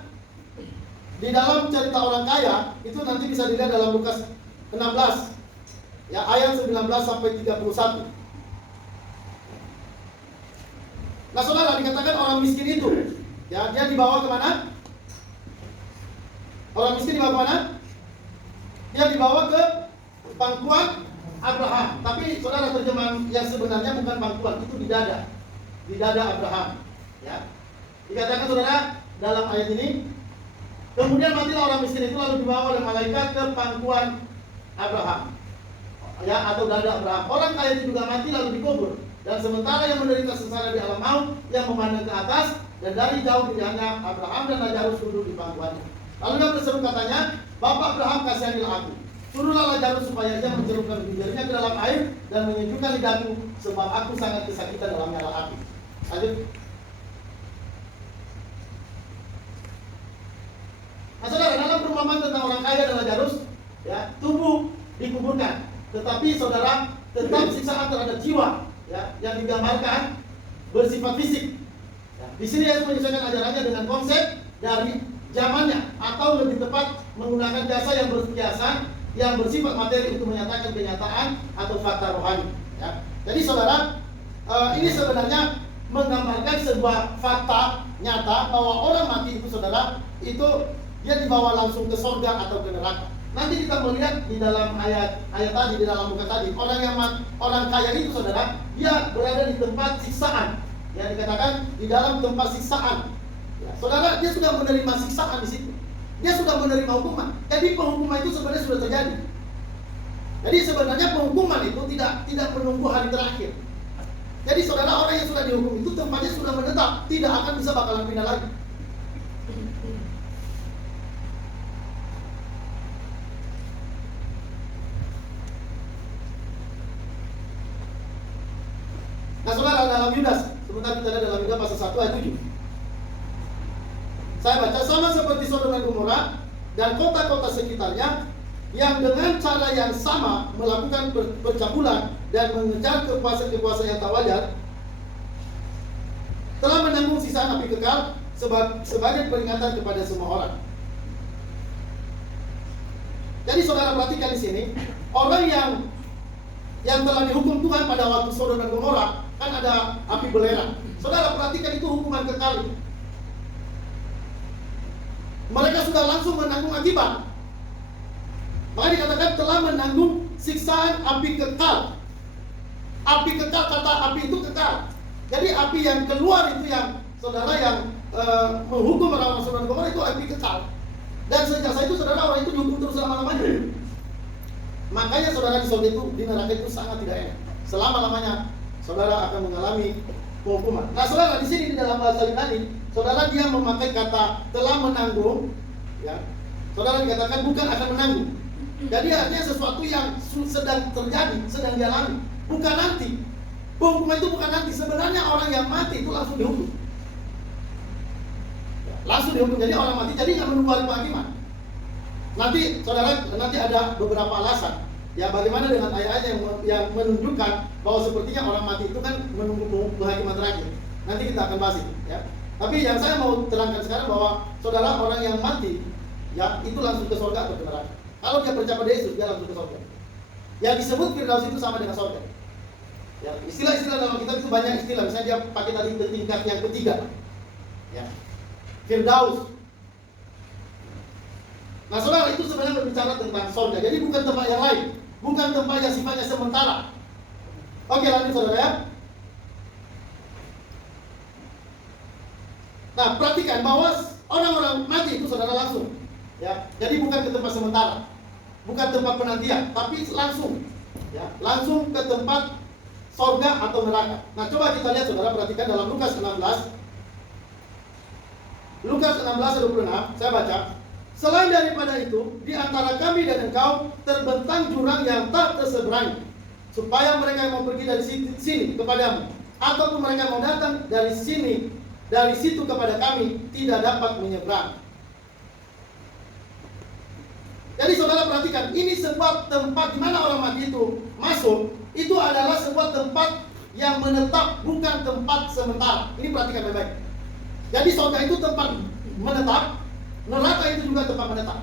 di dalam cerita orang kaya itu nanti bisa dilihat dalam Lukas 16, ya, ayat 19 sampai 31. Nah saudara, dikatakan orang miskin itu, ya, dia dibawa kemana? Orang miskin dibawa kemana? Dia dibawa ke pangkuan Abraham. Tapi saudara, terjemahan yang sebenarnya bukan pangkuan, itu di dada Abraham, ya. Dikatakan saudara dalam ayat ini, kemudian matilah orang miskin itu lalu dibawa oleh malaikat ke pangkuan Abraham, ya, atau dada Abraham. Orang kaya itu juga mati lalu dikubur. Dan sementara yang menderita sengsara di alam maut, yang memandang ke atas, dan dari jauh dilihatnya Abraham dan Lazarus duduk di pangkuannya. Lalu dia berseru katanya, Bapak Abraham, kasihanilah aku. Suruhlah Lazarus supaya ia mencelupkan bibirnya ke dalam air dan menyejukkan lidahku, sebab aku sangat kesakitan dalam nyala api. Lanjut. Nah saudara, dalam perumpamaan tentang orang kaya dan Lazarus, ya, tubuh dikuburkan, tetapi saudara tetap siksaan terhadap jiwa, ya, yang digambarkan bersifat fisik. Ya, di sini Yesus menyesuaikan ajarannya dengan konsep dari zamannya, atau lebih tepat menggunakan jasa yang berkiasan, yang bersifat materi untuk menyatakan kenyataan atau fakta rohani, ya. Jadi saudara, ini sebenarnya menggambarkan sebuah fakta nyata bahwa orang mati itu saudara, itu dia dibawa langsung ke surga atau ke neraka. Nanti kita melihat di dalam ayat tadi, di dalam buku tadi, orang kaya itu saudara, dia berada di tempat siksaan. Ya, dikatakan di dalam tempat siksaan. Ya, saudara, dia sudah menerima siksaan di situ. Dia sudah menerima hukuman. Jadi penghukuman itu sebenarnya sudah terjadi. Jadi sebenarnya penghukuman itu tidak menunggu hari terakhir. Jadi saudara, orang yang sudah dihukum itu tempatnya sudah menetap, tidak akan bisa bakalan pindah lagi. Nah saudara, dalam Yudas, sebentar kita lihat dalam Yudas pasal 1 ayat 7. Saya baca, sama seperti Sodom dan Gomora dan kota-kota sekitarnya yang dengan cara yang sama melakukan percabulan dan mengejar kekuasaan-kekuasaan yang tak wajar, telah menanggung sisaan api kekal sebagai peringatan kepada semua orang. Jadi saudara perhatikan di sini, orang yang telah dihukum Tuhan pada waktu Sodom dan Gomora, kan ada api belerang. Saudara perhatikan, itu hukuman kekal. Mereka sudah langsung menanggung akibat. Maka dikatakan telah menanggung siksaan api kekal. Api kekal, kata api itu kekal. Jadi api yang keluar itu yang saudara yang menghukum orang-orang Sodom dan Gomora itu api kekal. Dan sejak saat itu saudara, orang itu dihukum terus selama-lamanya. Makanya saudara di surga itu, di neraka itu sangat tidak enak. Selama-lamanya saudara akan mengalami penghukuman. Nah saudara, di sini di dalam bahasa Yunani, saudara dia memakai kata telah menanggung, ya. Saudara dikatakan bukan akan menanggung. Jadi artinya sesuatu yang sedang terjadi, sedang dialami, bukan nanti. Penghukuman itu bukan nanti. Sebenarnya orang yang mati itu langsung dihukum. Langsung dihukum. Jadi orang mati jadi nggak menunggu hari penghakiman. Nanti saudara, nanti ada beberapa alasan. Ya bagaimana dengan ayat-ayat yang menunjukkan bahwa sepertinya orang mati itu kan menunggu penghakiman terakhir. Nanti kita akan bahas itu, ya. Tapi yang saya mau terangkan sekarang bahwa saudara, orang yang mati, ya itu langsung ke surga atau ke neraka. Kalau dia percaya pada Yesus, dia langsung ke surga. Yang disebut Firdaus itu sama dengan surga. Ya, istilah-istilah dalam kitab itu banyak istilah. Misalnya dia pakai tadi tingkat yang ketiga, ya, Firdaus. Nah saudara, itu sebenarnya berbicara tentang surga. Jadi bukan tempat yang lain, bukan tempat yang sifatnya sementara. Oke, lanjut saudara ya. Nah perhatikan bahwa orang-orang mati itu saudara langsung, ya. Jadi bukan ke tempat sementara, bukan tempat penantian, tapi langsung, ya, langsung ke tempat surga atau neraka. Nah coba kita lihat saudara, perhatikan dalam Lukas 16. Lukas 16:26, saya baca. Selain daripada itu, di antara kami dan engkau terbentang jurang yang tak terseberangi, supaya mereka yang mau pergi dari sini kepadamu, ataupun mereka mau datang dari situ kepada kami, tidak dapat menyeberang. Jadi saudara perhatikan, ini sebuah tempat di mana orang mati itu masuk, itu adalah sebuah tempat yang menetap, bukan tempat sementara. Ini perhatikan baik-baik. Jadi surga itu tempat menetap, neraka itu juga tempat menetap.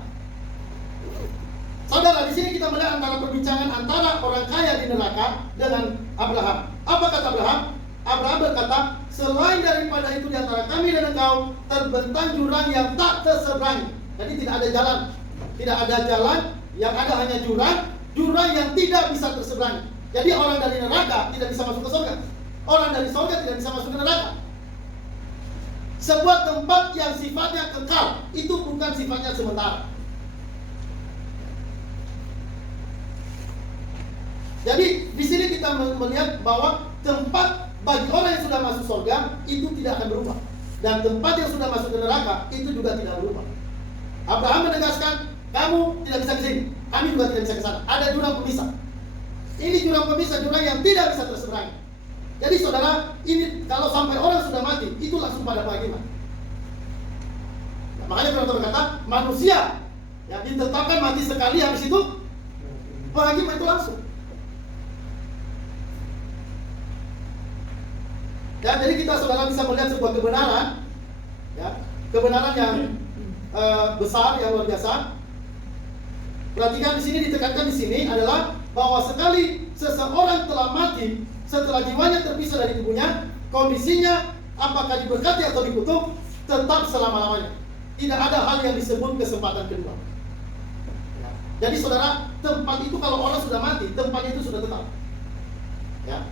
Saudara, di sini kita melihat antara perbincangan antara orang kaya di neraka dengan Abraham. Apa kata Abraham? Abraham berkata, selain daripada itu di antara kami dan engkau terbentang jurang yang tak terseberangi. Jadi tidak ada jalan, tidak ada jalan, yang ada hanya jurang yang tidak bisa terseberangi. Jadi orang dari neraka tidak bisa masuk ke surga, orang dari surga tidak bisa masuk ke neraka. Sebuah tempat yang sifatnya kekal, itu bukan sifatnya sementara. Jadi di sini kita melihat bahwa tempat bagi orang yang sudah masuk surga itu tidak akan berubah, dan tempat yang sudah masuk ke neraka itu juga tidak berubah. Abraham menegaskan, kamu tidak bisa ke sini, kami juga tidak bisa ke sana. Ada jurang pemisah. Ini jurang pemisah, jurang yang tidak bisa terseberangi. Jadi saudara, ini kalau sampai orang sudah mati, itu langsung pada penghakiman. Nah, makanya Firman berkata, manusia yang ditetapkan mati sekali, habis itu penghakiman itu langsung. Ya, jadi kita saudara bisa melihat sebuah kebenaran, ya, kebenaran yang besar, yang luar biasa. Perhatikan di sini, ditekankan di sini adalah bahwa sekali seseorang telah mati, setelah jiwanya terpisah dari tubuhnya, kondisinya apakah diberkati atau dikutuk, tetap selama-lamanya. Tidak ada hal yang disebut kesempatan kedua. Ya. Jadi saudara, tempat itu kalau orang sudah mati, tempat itu sudah tetap. Ya.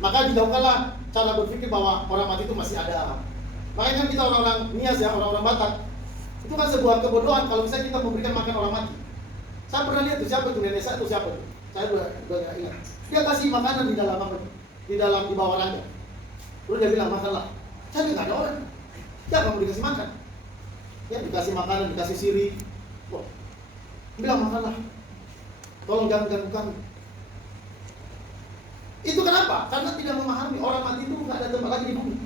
Maka dijauhkanlah cara berpikir bahwa orang mati itu masih ada. Makanya kan kita orang-orang Nias ya, orang-orang Batak, itu kan sebuah kebodohan kalau misalnya kita memberikan makan orang mati. Saya pernah lihat tuh, siapa itu nenek saya itu siapa tuh? Saya udah gak ingat. Dia kasih makanan di dalam apa? Di bawah ranjang. Terus dia bilang makanlah. Saya nggak ada orang. Siapa mau dikasih makan? Ya dikasih makanan, dikasih sirih. Wah, bilang makanlah. Tolong jangan ganggu kami. Itu kenapa? Karena tidak memahami orang mati itu nggak ada tempat lagi di bumi.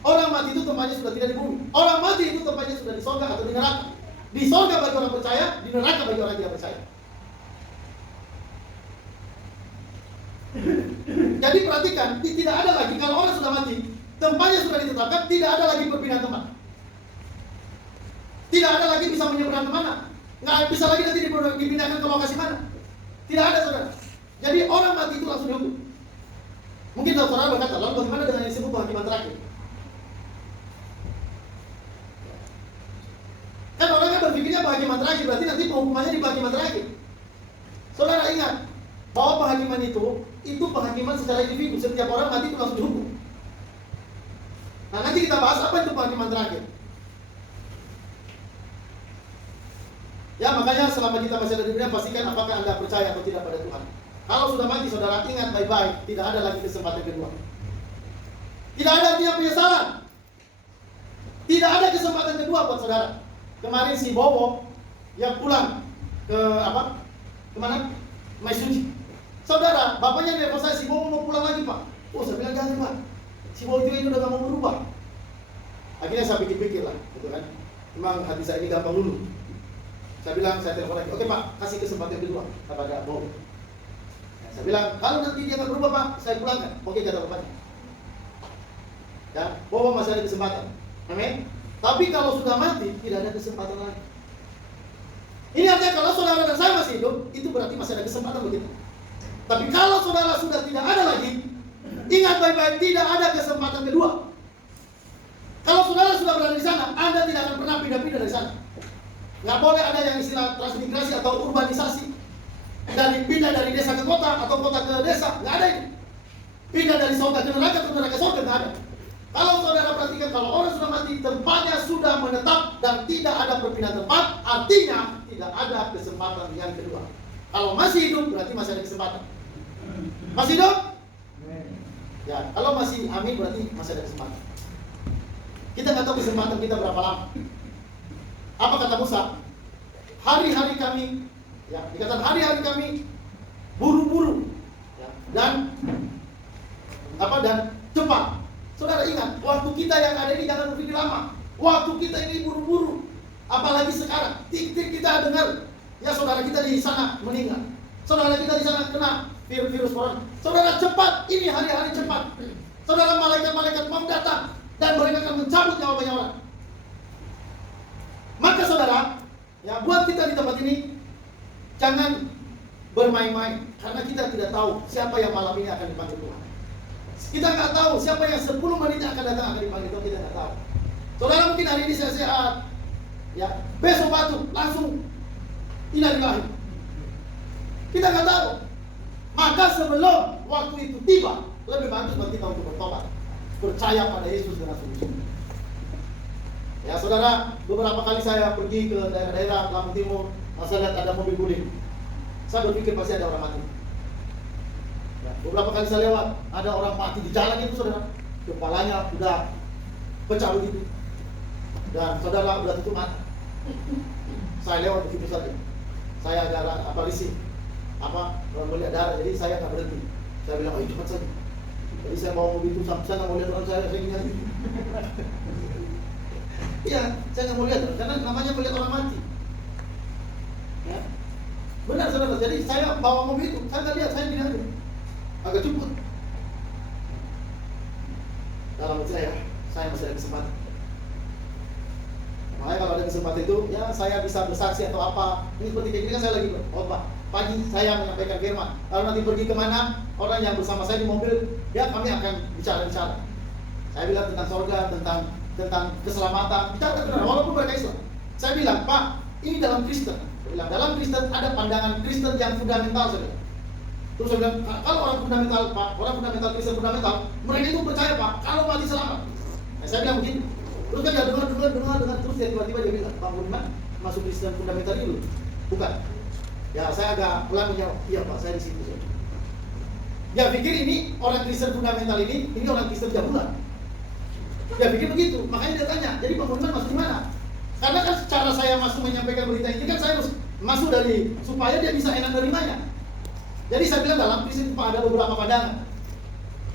Orang mati itu tempatnya sudah tidak di bumi. Orang mati itu tempatnya sudah di surga atau di neraka. Di surga bagi orang percaya, di neraka bagi orang tidak percaya. Jadi perhatikan, tidak ada lagi kalau orang sudah mati, tempatnya sudah ditetapkan, tidak ada lagi perpindahan tempat. Tidak ada lagi bisa menyeberang kemana. Nggak bisa lagi nanti dipindahkan ke lokasi mana. Tidak ada saudara. Jadi orang mati itu langsung dihukum. Mungkin kalau saudara berkata, lalu bagaimana dengan yang disebut penghakiman terakhir? Kan orangnya berpikirnya penghakiman terakhir, berarti nanti penghukumannya di penghakiman terakhir. Saudara ingat bahwa penghakiman itu penghakiman secara individu. Setiap orang mati itu langsung dihukum. Nah nanti kita bahas apa itu penghakiman terakhir. Ya makanya selama kita masih ada di dunia, pastikan apakah Anda percaya atau tidak pada Tuhan. Kalau sudah mati saudara, ingat baik-baik, tidak ada lagi kesempatan kedua. Tidak ada artinya penyesalan. Tidak ada kesempatan kedua buat saudara. Kemarin si Bowo yang pulang ke apa? Kemana? Maisuji. Saudara, bapaknya nelfon saya, si Bowo mau pulang lagi pak. Oh saya bilang jangan pak. Si Bowo itu udah gak mau berubah. Akhirnya saya pikir-pikir lah, gitu kan. Memang hati saya ini gampang luluh. Saya bilang, saya telepon lagi, oke pak, kasih kesempatan kedua kepada Bowo. Nah, saya bilang, kalau nanti dia nggak berubah pak, saya pulangkan. Oke kata bapaknya. Ya, Bowo masih ada kesempatan. Amin. Tapi kalau sudah mati, tidak ada kesempatan lagi. Ini artinya kalau saudara dan saya masih hidup, itu berarti masih ada kesempatan begitu. Tapi kalau saudara sudah tidak ada lagi, ingat baik-baik, tidak ada kesempatan kedua. Kalau saudara sudah berada di sana, Anda tidak akan pernah pindah-pindah dari sana. Nggak boleh ada yang istilah transmigrasi atau urbanisasi. Pindah dari desa ke kota atau kota ke desa, nggak ada itu. Pindah dari surga ke neraka atau neraka ke surga, nggak ada. Kalau saudara perhatikan, kalau orang sudah mati, tempatnya sudah menetap dan tidak ada perpindahan tempat, artinya tidak ada kesempatan yang kedua. Kalau masih hidup, berarti masih ada kesempatan. Masih hidup? Ya, kalau masih amin, berarti masih ada kesempatan. Kita nggak tahu kesempatan kita berapa lama. Apa kata Musa? Hari-hari kami, ya, dikatakan hari-hari kami buru-buru, ya, dan cepat. Saudara ingat, waktu kita yang ada ini jangan berpikir lama. Waktu kita ini buru-buru. Apalagi sekarang, tik-tik kita dengar, ya saudara kita di sana meninggal. Saudara kita di sana kena virus corona. Saudara cepat, ini hari-hari cepat. Saudara malaikat-malaikat mau datang dan mereka akan mencabut nyawa banyak orang. Maka saudara, ya buat kita di tempat ini, jangan bermain-main. Karena kita tidak tahu siapa yang malam ini akan dipanggil Tuhan. Kita nggak tahu siapa yang 10 menit yang akan datang akan dipanggil Tuhan, kita nggak tahu. Saudara mungkin hari ini saya sehat, ya besok batuk langsung innalillahi. Kita nggak tahu. Maka sebelum waktu itu tiba, lebih bagus bagi kita untuk bertobat, percaya pada Yesus dengan sungguh-sungguh. Ya saudara, beberapa kali saya pergi ke daerah-daerah Lampung Timur, saya lihat ada mobil guling. Saya berpikir pasti ada orang mati. Ya, beberapa kali saya lewat, ada orang mati di jalan itu saudara, kepalanya udah pecah begitu, dan saudara udah tutup mata. Saya lewat begitu saja. Saya agak risih, melihat darah, jadi saya nggak berhenti. Saya bilang, ayo cepat saja. Jadi saya bawa mobil itu, saya nggak mau lihat orang saya gini aja. Iya, saya nggak mau lihat, karena namanya melihat orang mati. Ya. Benar saudara, jadi saya bawa mobil itu, saya nggak lihat, saya gini aja. Agak cepat. Dalam saya masih ada kesempatan. Makanya kalau ada kesempatan itu, ya saya bisa bersaksi atau apa. Ini seperti kayak gini kan saya lagi khotbah. Pagi saya menyampaikan firman. Lalu nanti pergi kemana, orang yang bersama saya di mobil, ya kami akan bicara-bicara. Saya bilang tentang surga, tentang tentang keselamatan, bicara tentang walaupun mereka Islam. Saya bilang, Pak, ini dalam Kristen. Saya bilang, dalam Kristen ada pandangan Kristen yang fundamental, saya bilang. Terus saya bilang, kalau orang fundamental, Pak, orang fundamental Kristen fundamental, mereka itu percaya, Pak, kalau mati selamat. Nah, saya bilang begini. Terus kan dia dengar, terus dia tiba-tiba dia bilang, Pak Budiman masuk Kristen fundamental dulu? Bukan. Ya, saya agak pulang menjawab, iya Pak, saya di situ. Dia pikir ini orang Kristen fundamental ini orang Kristen jabulan. Dia pikir begitu, makanya dia tanya, jadi Pak Budiman masuk di mana? Karena kan cara saya masuk menyampaikan berita ini kan saya harus masuk dari supaya dia bisa enak nerimanya. Jadi saya bilang dalam Kristen ada beberapa pandangan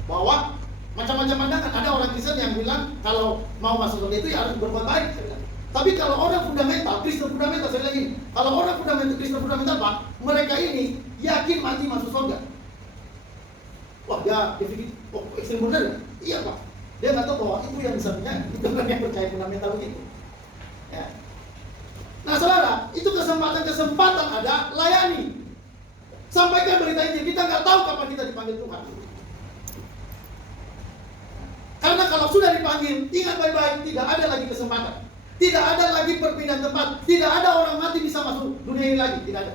bahwa macam-macam pandangan. Ada orang Kristen yang bilang kalau mau masuk surga itu ya harus berbuat baik. Saya bilang. Tapi kalau orang fundamental, Kristen fundamental, saya bilang ini, kalau orang fundamental, Kristen fundamental, Pak, mereka ini yakin mati masuk surga. Wah, dia pikir, oh, ekstrem benar ya? Iya Pak. Dia nggak tahu bahwa itu yang sebenarnya itu orang yang percaya fundamental begitu. Ya. Nah, saudara, itu kesempatan ada, layani. Sampaikan berita ini. Kita nggak tahu kapan kita dipanggil Tuhan. Karena kalau sudah dipanggil, ingat baik-baik, tidak ada lagi kesempatan. Tidak ada lagi perpindahan tempat. Tidak ada orang mati bisa masuk dunia ini lagi. Tidak ada.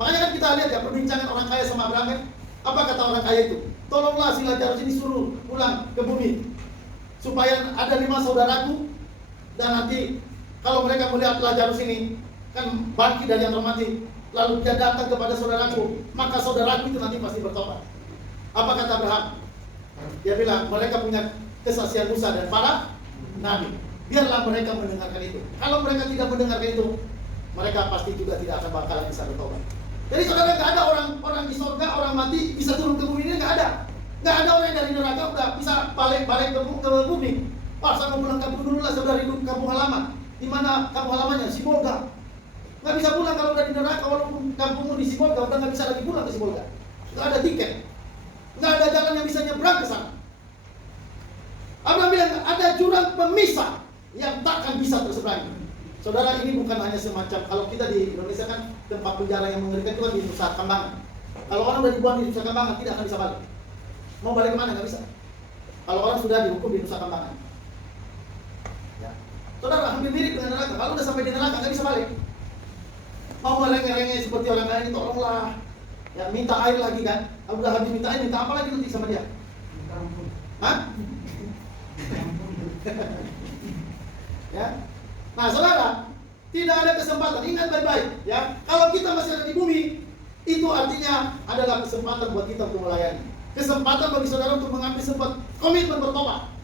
Makanya kan kita lihat ya perbincangan orang kaya sama Abraham kan. Apa kata orang kaya itu? Tolonglah si Lazarus ini suruh pulang ke bumi. Supaya ada 5 saudaraku. Dan nanti kalau mereka melihat Lazarus ini kan bangkit dari yang termati. Lalu dia datang kepada saudaraku. Maka saudaraku itu nanti pasti bertobat. Apa kata Abraham? Dia bilang mereka punya kesaksian Musa dan para nabi. Biarlah mereka mendengarkan itu. Kalau mereka tidak mendengarkan itu, mereka pasti juga tidak akan bakalan bisa bertobat. Jadi saudara, nggak ada orang di surga, orang mati bisa turun ke bumi ini, nggak ada. Nggak ada orang yang dari neraka udah bisa balik ke bumi. Pak, saya mau pulang kampung dulu lah, saudara, hidup kampung halaman. Di mana kampung halamannya? Sibolga. Nggak bisa pulang kalau udah di neraka, walaupun kampungmu di Sibolga, udah nggak bisa lagi pulang ke Sibolga. Nggak ada tiket. Nggak ada jalan yang bisa nyebrang ke sana. Abraham bilang ada jurang pemisah yang takkan bisa terseberangi. Saudara, ini bukan hanya semacam, kalau kita di Indonesia kan tempat penjara yang mengerikan itu kan di Nusa Kambangan. Kalau orang udah dibuang di Nusa Kambangan tidak akan bisa balik. Mau balik kemana? Nggak bisa. Kalau orang sudah dihukum di Nusa Kambangan. Ya. Saudara, hampir mirip dengan neraka. Kalau udah sampai di neraka nggak bisa balik. Mau merengek-rengek seperti orang lain, tolonglah. Ya, minta air lagi kan. Kalau udah habis minta air, minta apa lagi nanti sama dia? Hah? Ya. Nah, saudara, tidak ada kesempatan. Ingat baik-baik, ya. Kalau kita masih ada di bumi, itu artinya adalah kesempatan buat kita untuk melayani. Kesempatan bagi saudara untuk mengambil komitmen bertobat.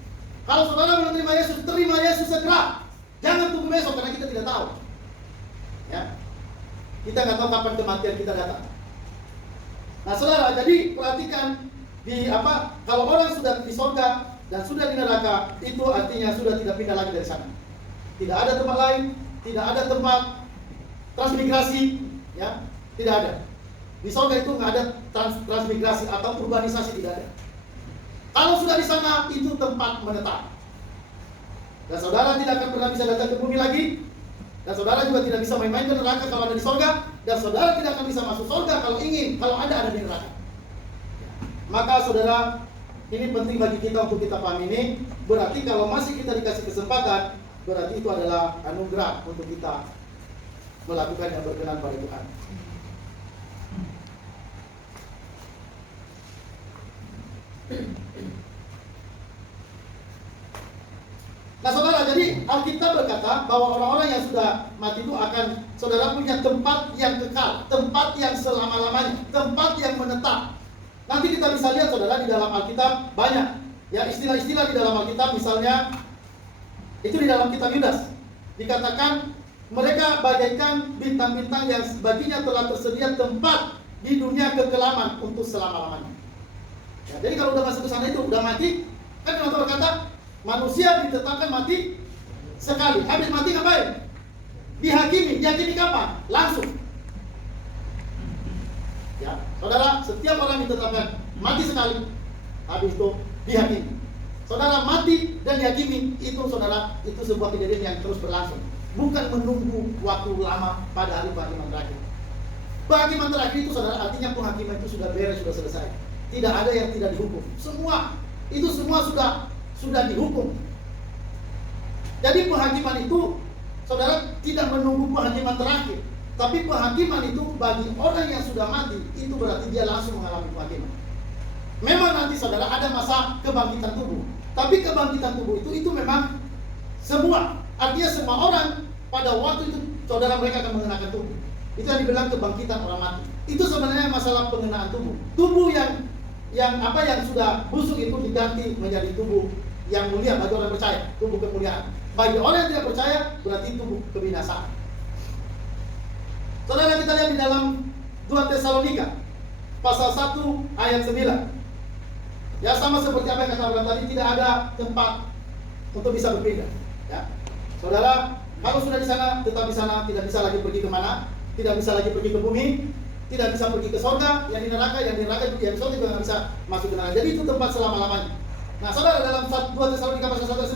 Kalau saudara belum terima Yesus, terima Yesus segera. Jangan tunggu besok karena kita tidak tahu. Ya. Kita nggak tahu kapan kematian kita datang. Nah, saudara, jadi perhatikan kalau orang sudah di surga dan sudah di neraka, itu artinya sudah tidak pindah lagi dari sana. Tidak ada tempat lain, tidak ada tempat transmigrasi, ya, tidak ada. Di surga itu nggak ada transmigrasi atau urbanisasi, tidak ada. Kalau sudah di sana, itu tempat menetap. Dan saudara tidak akan pernah bisa datang ke bumi lagi. Dan saudara juga tidak bisa main-main ke neraka kalau ada di surga. Dan saudara tidak akan bisa masuk surga kalau Anda ada di neraka. Maka saudara, ini penting bagi kita untuk kita pahami ini. Berarti kalau masih kita dikasih kesempatan, berarti itu adalah anugerah untuk kita melakukan yang berkenan pada Tuhan. Nah, saudara, jadi Alkitab berkata bahwa orang-orang yang sudah mati itu akan, saudara, punya tempat yang kekal, tempat yang selama-lamanya, tempat yang menetap. Nanti kita bisa lihat, saudara, di dalam Alkitab banyak ya istilah-istilah di dalam Alkitab. Misalnya itu di dalam kitab Yudas dikatakan mereka bagaikan bintang-bintang yang baginya telah tersedia tempat di dunia kekelaman untuk selama-lamanya. Ya, jadi kalau udah masuk ke sana itu udah mati, kan Tuhan berkata manusia ditetapkan mati sekali. Habis mati ngapain? Dihakimi. Dihakimi kapan? Langsung. Ya, saudara, setiap orang ditetapkan mati sekali, habis itu dihakimi. Saudara, mati dan dihakimi itu, saudara, itu sebuah kejadian yang terus berlangsung. Bukan menunggu waktu lama pada hari penghakiman terakhir. Penghakiman terakhir itu, saudara, artinya penghakiman itu sudah beres, sudah selesai. Tidak ada yang tidak dihukum. Semua sudah dihukum. Jadi penghakiman itu, saudara, tidak menunggu penghakiman terakhir. Tapi penghakiman itu bagi orang yang sudah mati, itu berarti dia langsung mengalami penghakiman. Memang nanti saudara ada masa kebangkitan tubuh. Tapi kebangkitan tubuh itu memang semua. Artinya semua orang pada waktu itu saudara mereka akan mengenakan tubuh. Itu yang dibilang kebangkitan orang mati. Itu sebenarnya masalah pengenaan tubuh. Tubuh yang sudah busuk itu diganti menjadi tubuh yang mulia bagi orang percaya, tubuh kemuliaan. Bagi orang yang tidak percaya berarti tubuh kebinasaan. Saudara, kita lihat di dalam 2 Tesalonika pasal 1 ayat 9. Ya, sama seperti apa yang kata orang tadi, tidak ada tempat untuk bisa berpindah. Ya, saudara, kalau sudah di sana, tetap di sana, tidak bisa lagi pergi kemana, tidak bisa lagi pergi ke bumi, tidak bisa pergi ke surga, yang di neraka yang di surga juga nggak bisa masuk ke neraka. Jadi itu tempat selama-lamanya. Nah, saudara, dalam 2 Tesalonika pasal 1 ayat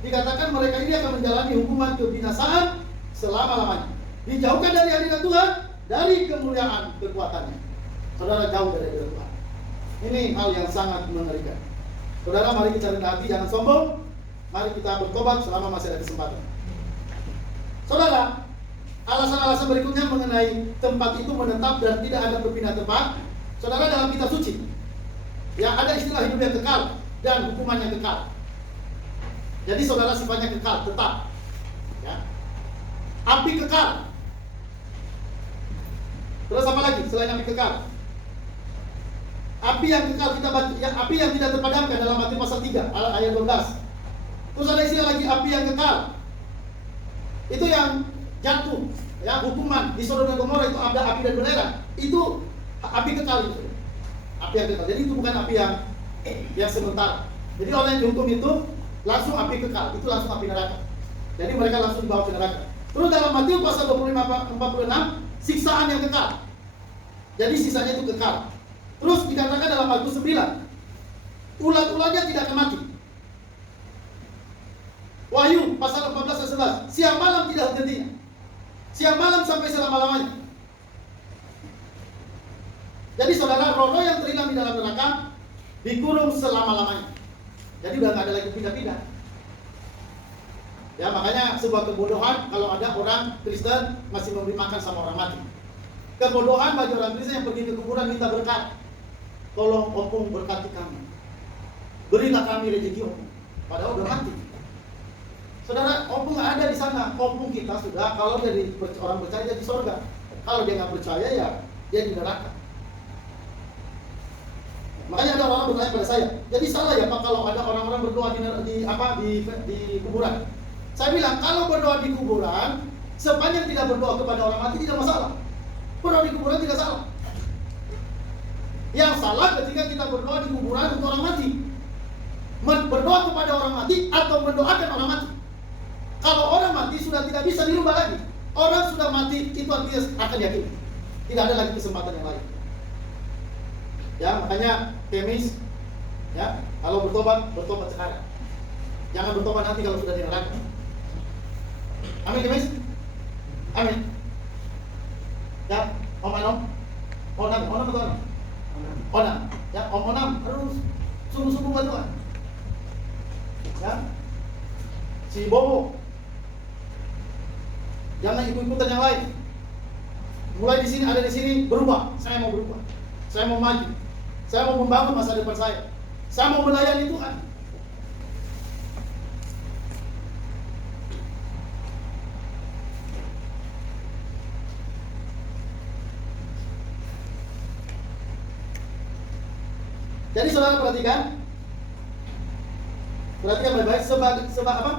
9 dikatakan mereka ini akan menjalani hukuman kebinasaan selama-lamanya. Dijauhkan dari hadirat Tuhan, dari kemuliaan kekuatannya. Saudara, jauh dari hadirat Tuhan. Ini hal yang sangat mengerikan. Saudara, mari kita rendah hati, jangan sombong. Mari kita bertobat selama masih ada kesempatan. Saudara, alasan-alasan berikutnya mengenai tempat itu menetap dan tidak ada berpindah tempat. Saudara, dalam kitab suci, ya, ada istilah hidup yang kekal dan hukuman yang kekal. Jadi saudara, sifatnya kekal, tetap. Ya. Api kekal. Terus apa lagi selain api kekal? Api yang kekal kita baca, ya, api yang tidak terpadamkan dalam Matius pasal 3 ayat 12. Terus ada istilah lagi api yang kekal. Itu yang jatuh, ya, hukuman di Sodom dan Gomora itu ada api dan belerang. Itu api kekal itu. Api yang kekal. Jadi itu bukan api yang sementara. Jadi orang yang dihukum itu langsung api kekal, itu langsung api neraka. Jadi mereka langsung dibawa ke neraka. Terus dalam Matius pasal 25-46 siksaan yang kekal. Jadi sisanya itu kekal. Terus dikatakan dalam Markus 9, ulat-ulatnya tidak akan mati. Wahyu pasal 14 ayat 11, siang malam tidak henti-hentinya. Siang malam sampai selama-lamanya. Jadi saudara, roh-roh yang terhilang di dalam neraka dikurung selama-lamanya. Jadi udah nggak ada lagi pindah-pindah. Ya, makanya sebuah kebodohan kalau ada orang Kristen masih memberi makan sama orang mati. Kebodohan bagi orang Kristen yang pergi ke kuburan minta berkat. Tolong opung berkati kami. Berilah kami rezeki opung. Padahal udah mati. Saudara, opung nggak ada di sana. Opung kita sudah, kalau jadi orang percaya dia di surga. Kalau dia nggak percaya ya dia di neraka. Makanya ada orang bertanya pada saya, jadi salah ya Pak kalau ada orang-orang berdoa di kuburan? Saya bilang, kalau berdoa di kuburan, sepanjang tidak berdoa kepada orang mati tidak masalah. Berdoa di kuburan tidak salah. Yang salah ketika kita berdoa di kuburan untuk orang mati. Berdoa kepada orang mati atau mendoakan orang mati. Kalau orang mati sudah tidak bisa dirubah lagi. Orang sudah mati itu artinya akan yakin. Tidak ada lagi kesempatan yang lain. Ya, makanya kemis, ya, kalau bertobat sekarang. Jangan bertobat nanti kalau sudah di neraka. Amin, kemis? Amin. Ya, Om Anom, Onam betul. Onam, ya, Om Onam harus sungguh-sungguh bantuan. Ya, si Bobo, jangan ikut-ikutan yang lain. Mulai di sini, ada di sini, berubah. Saya mau berubah. Saya mau maju. Saya mau membangun masa depan saya. Saya mau melayani Tuhan. Jadi saudara perhatikan baik-baik sebab apa?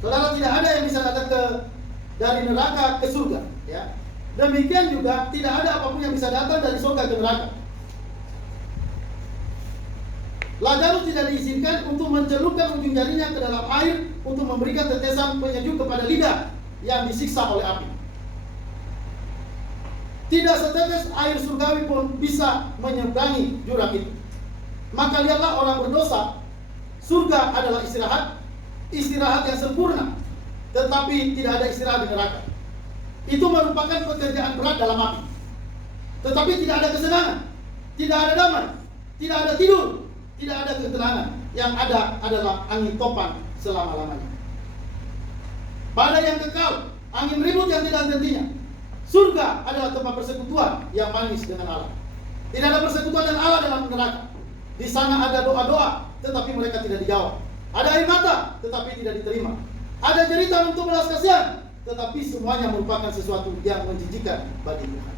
Saudara, tidak ada yang bisa datang dari neraka ke surga, ya. Demikian juga tidak ada apapun yang bisa datang dari surga ke neraka. Lazarus tidak diizinkan untuk mencelupkan ujung jarinya ke dalam air untuk memberikan tetesan penyejuk kepada lidah yang disiksa oleh api. Tidak setetes air surgawi pun bisa menyeberangi jurang itu. Maka lihatlah orang berdosa, surga adalah istirahat yang sempurna, tetapi tidak ada istirahat di neraka. Itu merupakan pekerjaan berat dalam api. Tetapi tidak ada kesenangan, tidak ada damai, tidak ada tidur, tidak ada ketenangan. yang ada adalah angin topan selama-lamanya. Badai yang kekal, angin ribut yang tidak hentinya. Surga adalah tempat persekutuan yang manis dengan Allah. Tidak ada persekutuan dengan Allah dalam neraka. Di sana ada doa-doa, tetapi mereka tidak dijawab. Ada air mata, tetapi tidak diterima. Ada jeritan untuk belas kasihan, tetapi semuanya merupakan sesuatu yang menjijikan bagi Tuhan.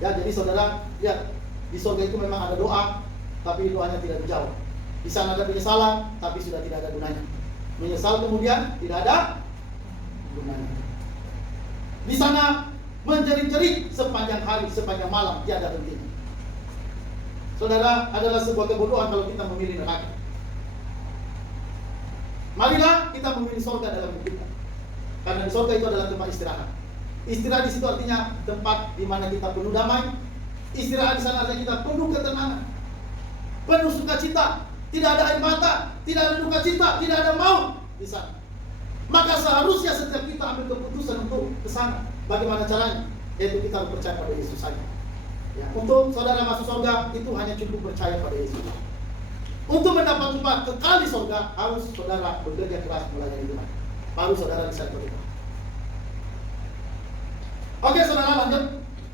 Ya, jadi saudara, lihat, di surga itu memang ada doa, tapi doanya tidak dijawab. Di sana ada penyesalan, tapi sudah tidak ada gunanya. Menyesal kemudian tidak ada gunanya. Di sana menjerit-jerit sepanjang hari, sepanjang malam, tiada hentinya. Saudara, adalah sebuah kebodohan kalau kita memilih neraka. Marilah kita memilih surga dalam hidup kita. Karena di surga itu adalah tempat istirahat. Istirahat di situ artinya tempat di mana kita penuh damai. Istirahat di sana artinya kita penuh ketenangan, penuh sukacita. Tidak ada air mata, tidak ada duka cita, tidak ada maut di sana. Maka seharusnya setiap kita ambil keputusan untuk ke sana. Bagaimana caranya? Yaitu kita harus percaya pada Yesus saja. Ya, untuk saudara masuk surga itu hanya cukup percaya pada Yesus. Untuk mendapat tempat kekal di surga harus saudara bekerja keras melayani Tuhan. Baru saudara bisa terima. Oke, saudara lanjut.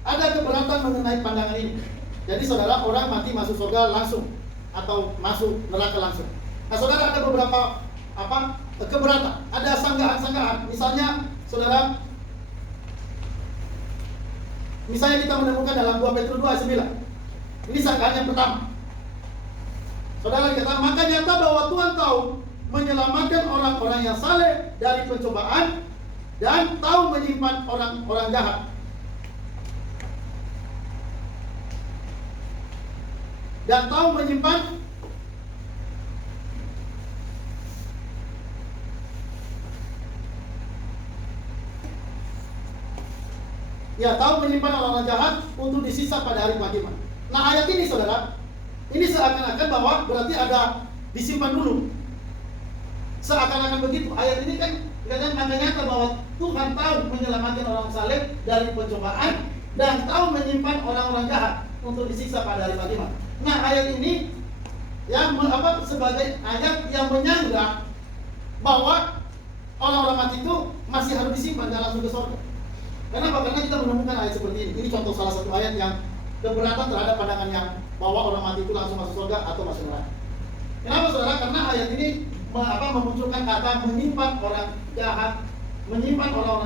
Ada keberatan mengenai pandangan ini. Jadi saudara, orang mati masuk surga langsung atau masuk neraka langsung. Nah, saudara, ada beberapa keberatan. Ada sanggahan-sanggahan. Misalnya, saudara, misalnya kita menemukan dalam 2 Petrus 2 ayat 9. Ini sanggahan yang pertama. Saudara dikatakan, maka nyata bahwa Tuhan tahu menyelamatkan orang-orang yang saleh dari pencobaan dan tahu menyimpan orang-orang jahat. Dan tahu menyimpan orang-orang jahat untuk disisa pada hari penghakiman. Nah, ayat ini saudara, ini seakan-akan bahwa berarti ada disimpan dulu. Seakan-akan begitu. Ayat ini kan dikatakan nyata bahwa Tuhan tahu menyelamatkan orang saleh dari pencobaan dan tahu menyimpan orang-orang jahat untuk disiksa pada hari penghakiman. Nah, ayat ini yang sebagai ayat yang menyanggah bahwa orang-orang mati itu masih harus disimpan dan langsung ke surga. Kenapa? Karena kita menemukan ayat seperti ini. Ini contoh salah satu ayat yang keberatan terhadap pandangan yang bahwa orang mati itu langsung masuk surga atau masuk neraka. Kenapa saudara? Karena ayat ini memunculkan kata menyimpan orang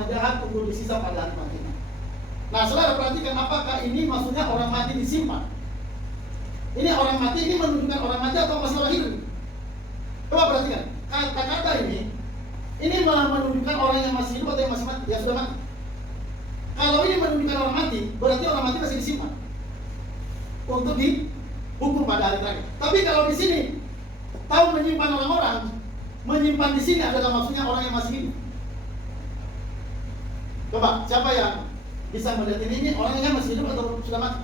jahat untuk disisa pada hari penghakiman. Nah, saudara perhatikan, apakah ini maksudnya orang mati disimpan? Ini orang mati ini menunjukkan orang mati atau masih orang hidup? Coba perhatikan, kata-kata ini menunjukkan orang yang masih hidup atau yang masih mati, yang sudah mati. Kalau ini menunjukkan orang mati, berarti orang mati masih disimpan untuk dihukum pada hari terakhir. Tapi kalau di sini tahu menyimpan orang-orang, menyimpan di sini adalah maksudnya orang yang masih hidup. Coba, siapa yang bisa melihat ini orang yang masih hidup atau sudah mati?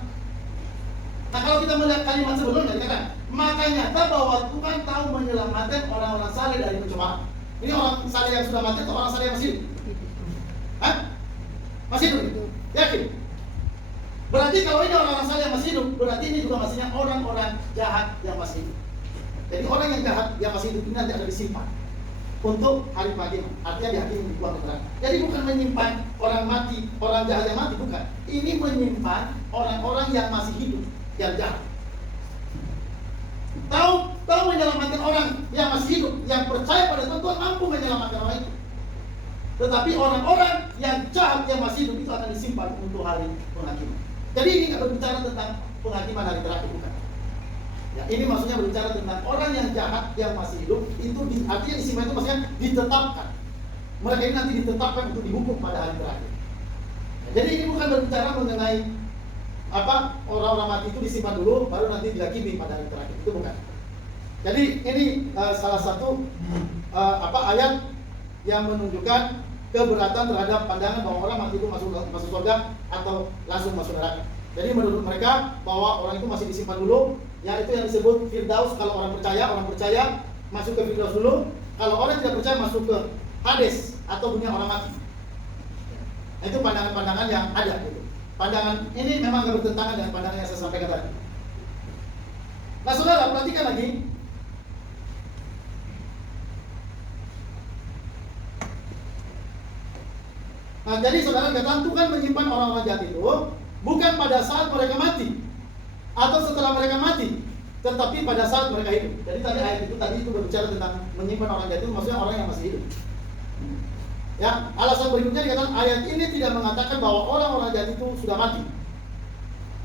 Nah, kalau kita melihat kalimat sebelumnya dikatakan, maka nyata bahwa Tuhan tahu menyelamatkan orang-orang saleh dari pencobaan. Ini orang saleh yang sudah mati atau orang saleh yang masih hidup? Hah? Masih hidup? Yakin? Berarti kalau ini orang-orang saleh yang masih hidup, berarti ini juga maksudnya orang-orang jahat yang masih hidup. Jadi orang yang jahat yang masih hidup ini nanti akan disimpan untuk hari penghakiman. Artinya dihakimi di ruang neraka. Jadi bukan menyimpan orang mati, orang jahat yang mati, bukan. Ini menyimpan orang-orang yang masih hidup, yang jahat. Tahu menyelamatkan orang yang masih hidup, yang percaya pada Tuhan mampu menyelamatkan orang itu. Tetapi orang-orang yang jahat yang masih hidup itu akan disimpan untuk hari penghakiman. Jadi ini nggak berbicara tentang penghakiman hari terakhir, bukan. Ya, ini maksudnya berbicara tentang orang yang jahat yang masih hidup itu artinya disimpan itu maksudnya ditetapkan. Mereka ini nanti ditetapkan untuk dihukum pada hari terakhir. Ya, jadi ini bukan berbicara mengenai orang-orang mati itu disimpan dulu baru nanti dihakimi pada hari terakhir, itu bukan. Jadi ini salah satu ayat yang menunjukkan keberatan terhadap pandangan bahwa orang mati itu masuk surga atau langsung masuk neraka. Jadi menurut mereka bahwa orang itu masih disimpan dulu, ya itu yang disebut Firdaus. Kalau orang percaya masuk ke Firdaus dulu. Kalau orang tidak percaya masuk ke Hades atau dunia orang mati. Nah, itu pandangan-pandangan yang ada gitu. Pandangan ini memang gak bertentangan dengan pandangan yang saya sampaikan tadi. Nah, saudara perhatikan lagi. Nah, jadi saudara katakan Tuhan menyimpan orang-orang jahat itu bukan pada saat mereka mati atau setelah mereka mati, tetapi pada saat mereka hidup. Jadi tadi ayat itu berbicara tentang menyimpan orang jahat itu maksudnya orang yang masih hidup. Ya, alasan berikutnya dikatakan ayat ini tidak mengatakan bahwa orang-orang jahat itu sudah mati.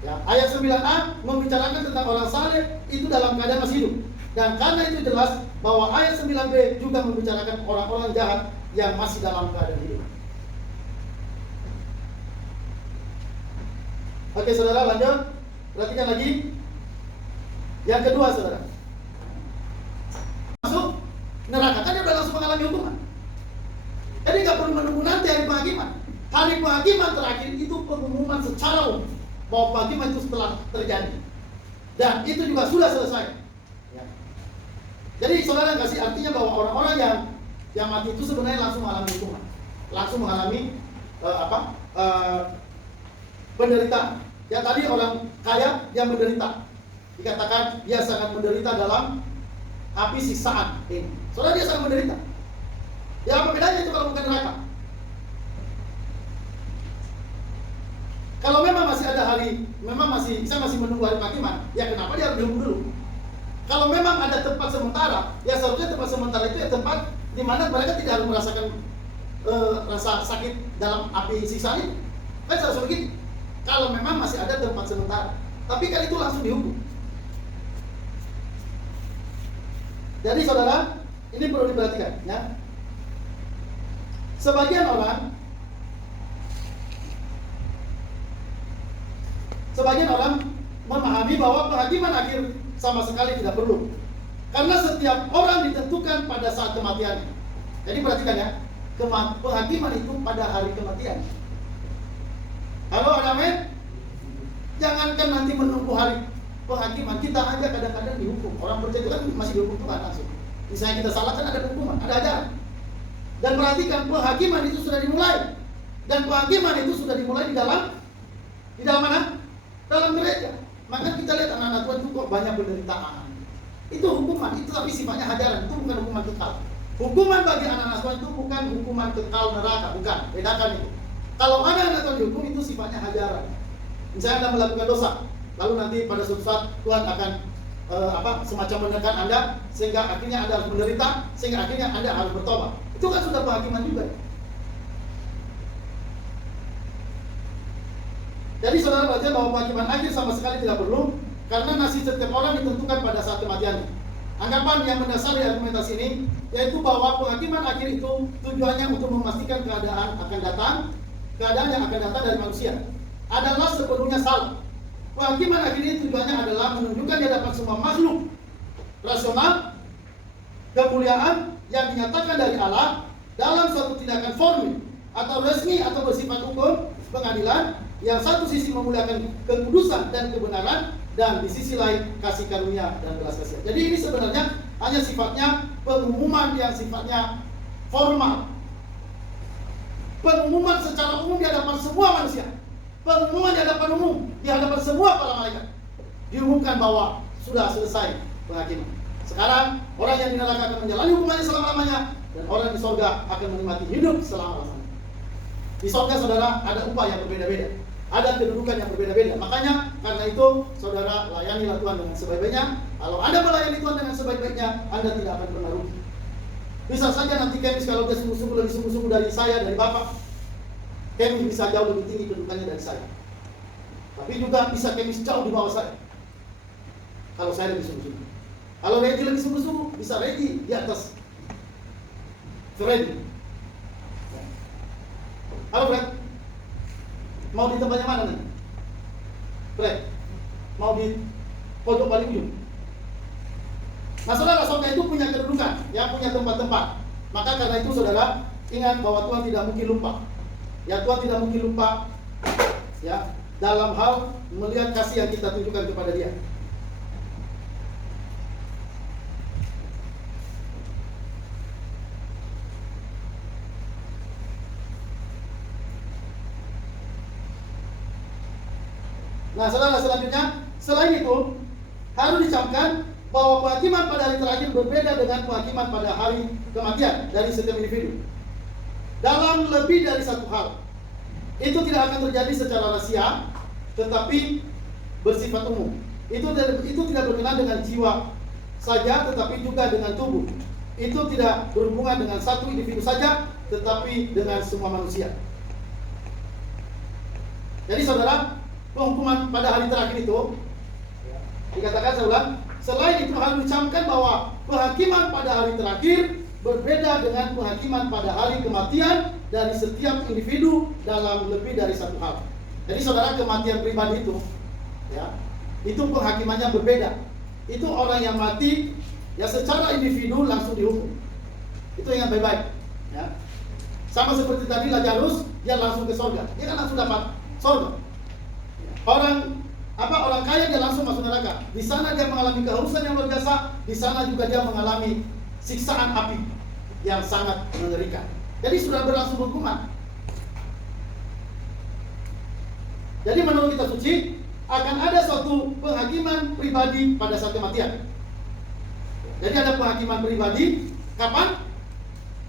Ya, ayat 9a membicarakan tentang orang saleh itu dalam keadaan masih hidup. Dan karena itu jelas bahwa ayat 9b juga membicarakan orang-orang jahat yang masih dalam keadaan hidup. Oke saudara, lanjut. Perhatikan lagi. Yang kedua saudara, masuk neraka, kan dia udah langsung mengalami hukuman. Jadi nggak perlu menunggu nanti hari penghakiman. Hari penghakiman terakhir itu pengumuman secara umum bahwa penghakiman itu setelah terjadi. Dan itu juga sudah selesai. Ya. Jadi saudara kasih artinya bahwa orang-orang yang mati itu sebenarnya langsung mengalami hukuman, langsung mengalami penderitaan. Ya tadi orang kaya yang menderita, dikatakan dia sangat menderita dalam api siksaan ini. Saudara, dia sangat menderita. Ya apa bedanya itu kalau bukan neraka? Kalau memang masih ada hari, saya masih menunggu hari penghakiman, ya kenapa dia harus dihukum dulu? Kalau memang ada tempat sementara, ya seharusnya tempat sementara itu ya tempat di mana mereka tidak harus merasakan rasa sakit dalam api siksaan itu. Kan seharusnya begitu. Kalau memang masih ada tempat sementara, tapi kan itu langsung dihukum. Jadi saudara, ini perlu diperhatikan, ya. Sebagian orang memahami bahwa penghakiman akhir sama sekali tidak perlu, karena setiap orang ditentukan pada saat kematiannya. Jadi perhatikan ya, penghakiman itu pada hari kematian. Halo, amin. Jangankan nanti menunggu hari penghakiman, kita aja kadang-kadang dihukum. Orang percaya itu kan masih dihukum Tuhan langsung. Misalnya kita salah kan ada hukuman, ada ajaran. Dan perhatikan, penghakiman itu sudah dimulai. Dan penghakiman itu sudah dimulai di dalam mana? Dalam gereja. Maka kita lihat anak-anak Tuhan itu kok banyak penderitaan. Itu hukuman, itu tapi sifatnya ajaran, itu bukan hukuman kekal. Hukuman bagi anak-anak Tuhan itu bukan hukuman kekal neraka, bukan. Bedakan itu. Kalau anak-anak Tuhan dihukum itu sifatnya ajaran. Misalnya Anda melakukan dosa, lalu nanti pada suatu saat Tuhan akan semacam menekan Anda sehingga akhirnya Anda harus menderita, sehingga akhirnya Anda harus bertobat. Itu kan sudah penghakiman juga. Jadi saudara baca bahwa penghakiman akhir sama sekali tidak perlu, karena nasib setiap orang ditentukan pada saat kematiannya. Anggapan yang mendasari argumentasi ini yaitu bahwa penghakiman akhir itu tujuannya untuk memastikan keadaan yang akan datang dari manusia adalah sepenuhnya salah. Penghakiman akhir ini tujuannya adalah menunjukkan di hadapan semua makhluk rasional kemuliaan yang dinyatakan dari Allah dalam suatu tindakan formil atau resmi atau bersifat hukum pengadilan yang satu sisi memuliakan kekudusan dan kebenaran dan di sisi lain kasih karunia dan belas kasihan. Jadi ini sebenarnya hanya sifatnya pengumuman yang sifatnya formal. Pengumuman secara umum di hadapan semua manusia. Pengumuman di hadapan umum, di hadapan semua para malaikat. Diumumkan bahwa sudah selesai penghakiman. Sekarang orang yang di neraka akan menjalani hukumannya selama-lamanya, dan orang di sorga akan menikmati hidup selama-lamanya. Di sorga saudara ada upah yang berbeda-beda, ada kedudukan yang berbeda-beda. Makanya karena itu saudara layanilah Tuhan dengan sebaik-baiknya. Kalau Anda melayani Tuhan dengan sebaik-baiknya, Anda tidak akan pernah rugi. Bisa saja nanti Kemis kalau dia sungguh-sungguh lebih sungguh-sungguh dari saya, dari Bapak, Kemis bisa jauh lebih tinggi kedudukannya dari saya. Tapi juga bisa Kemis jauh di bawah saya kalau saya lebih sungguh-sungguh. Kalau Reddy lebih sungguh-sungguh, bisa Reddy di atas Freddy. Halo Fred, mau di tempatnya mana nih? Fred, mau di pojok paling ujung. Nah saudara, sorga itu punya kedudukan, ya, punya tempat-tempat. Maka karena itu saudara, ingat bahwa Tuhan tidak mungkin lupa. Ya, Tuhan tidak mungkin lupa, ya, dalam hal melihat kasih yang kita tunjukkan kepada Dia. Nah, saudara, selanjutnya, selain itu harus dicamkan bahwa penghakiman pada hari terakhir berbeda dengan penghakiman pada hari kematian dari setiap individu. Dalam lebih dari satu hal, Itu tidak akan terjadi secara rahasia, tetapi bersifat umum. Itu tidak berkenaan dengan jiwa saja, tetapi juga dengan tubuh. Itu tidak berhubungan dengan satu individu saja, tetapi dengan semua manusia. Jadi saudara, penghukuman pada hari terakhir itu dikatakan, saya ulang, selain itu harus dicamkan bahwa penghakiman pada hari terakhir berbeda dengan penghakiman pada hari kematian dari setiap individu dalam lebih dari satu hal. Jadi saudara, kematian pribadi itu, ya, itu penghakimannya berbeda. Itu orang yang mati, ya secara individu langsung dihukum. Itu ingat baik-baik. Ya. Sama seperti tadi Lazarus, dia langsung ke surga. Dia kan langsung dapat surga. Orang kaya dia langsung masuk neraka. Di sana dia mengalami kehausan yang luar biasa. Di sana juga dia mengalami siksaan api yang sangat mengerikan. Jadi sudah berlangsung hukuman. Jadi menurut kitab suci akan ada suatu penghakiman pribadi pada saat kematian. Jadi ada penghakiman pribadi kapan?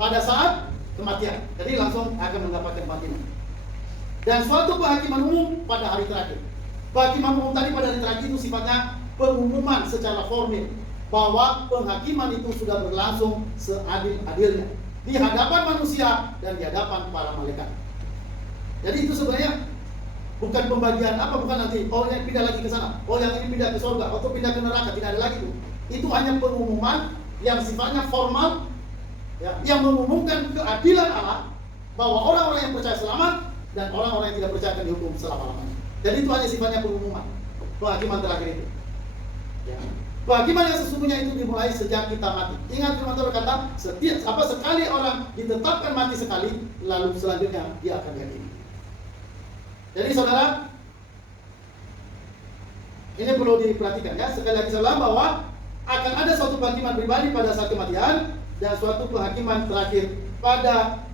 Pada saat kematian. Jadi langsung akan mendapatkan kematian. Dan suatu penghakiman umum pada hari terakhir. Penghakiman umum tadi pada hari terakhir itu sifatnya pengumuman secara formil bahwa penghakiman itu sudah berlangsung seadil-adilnya di hadapan manusia dan di hadapan para malaikat. Jadi itu sebenarnya bukan pembagian bukan nanti yang pindah lagi ke sana, yang ini pindah ke surga atau pindah ke neraka, tidak ada lagi itu. Itu hanya pengumuman yang sifatnya formal, ya, yang mengumumkan keadilan Allah bahwa orang-orang yang percaya selamat dan orang-orang yang tidak percaya akan dihukum selama-lamanya. Jadi itu hanya sifatnya pengumuman, penghakiman terakhir itu. Ya. Penghakiman yang sesungguhnya itu dimulai sejak kita mati. Ingat firman Tuhan berkata, sekali orang ditetapkan mati sekali, lalu selanjutnya dia akan dihakimi. Jadi saudara, ini perlu diperhatikan ya. Sekali lagi saya ulang bahwa akan ada suatu penghakiman pribadi pada saat kematian dan suatu penghakiman terakhir pada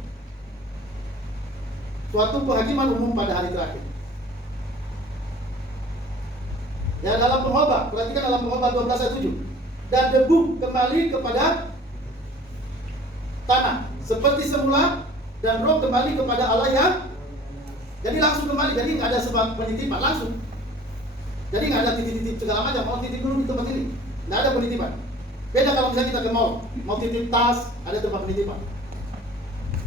suatu penghakiman umum pada hari terakhir. Ya, dalam pengkhotbah, perhatikan dalam pengkhotbah 12 ayat 7. Dan debu kembali kepada tanah seperti semula dan roh kembali kepada Allah yang, jadi langsung kembali, jadi nggak ada sebab penitipan, langsung. Jadi nggak ada titip-titip segala macam, mau titip dulu di tempat ini, nggak ada penitipan. Beda kalau misalnya kita ke mall, mau titip tas, ada tempat penitipan.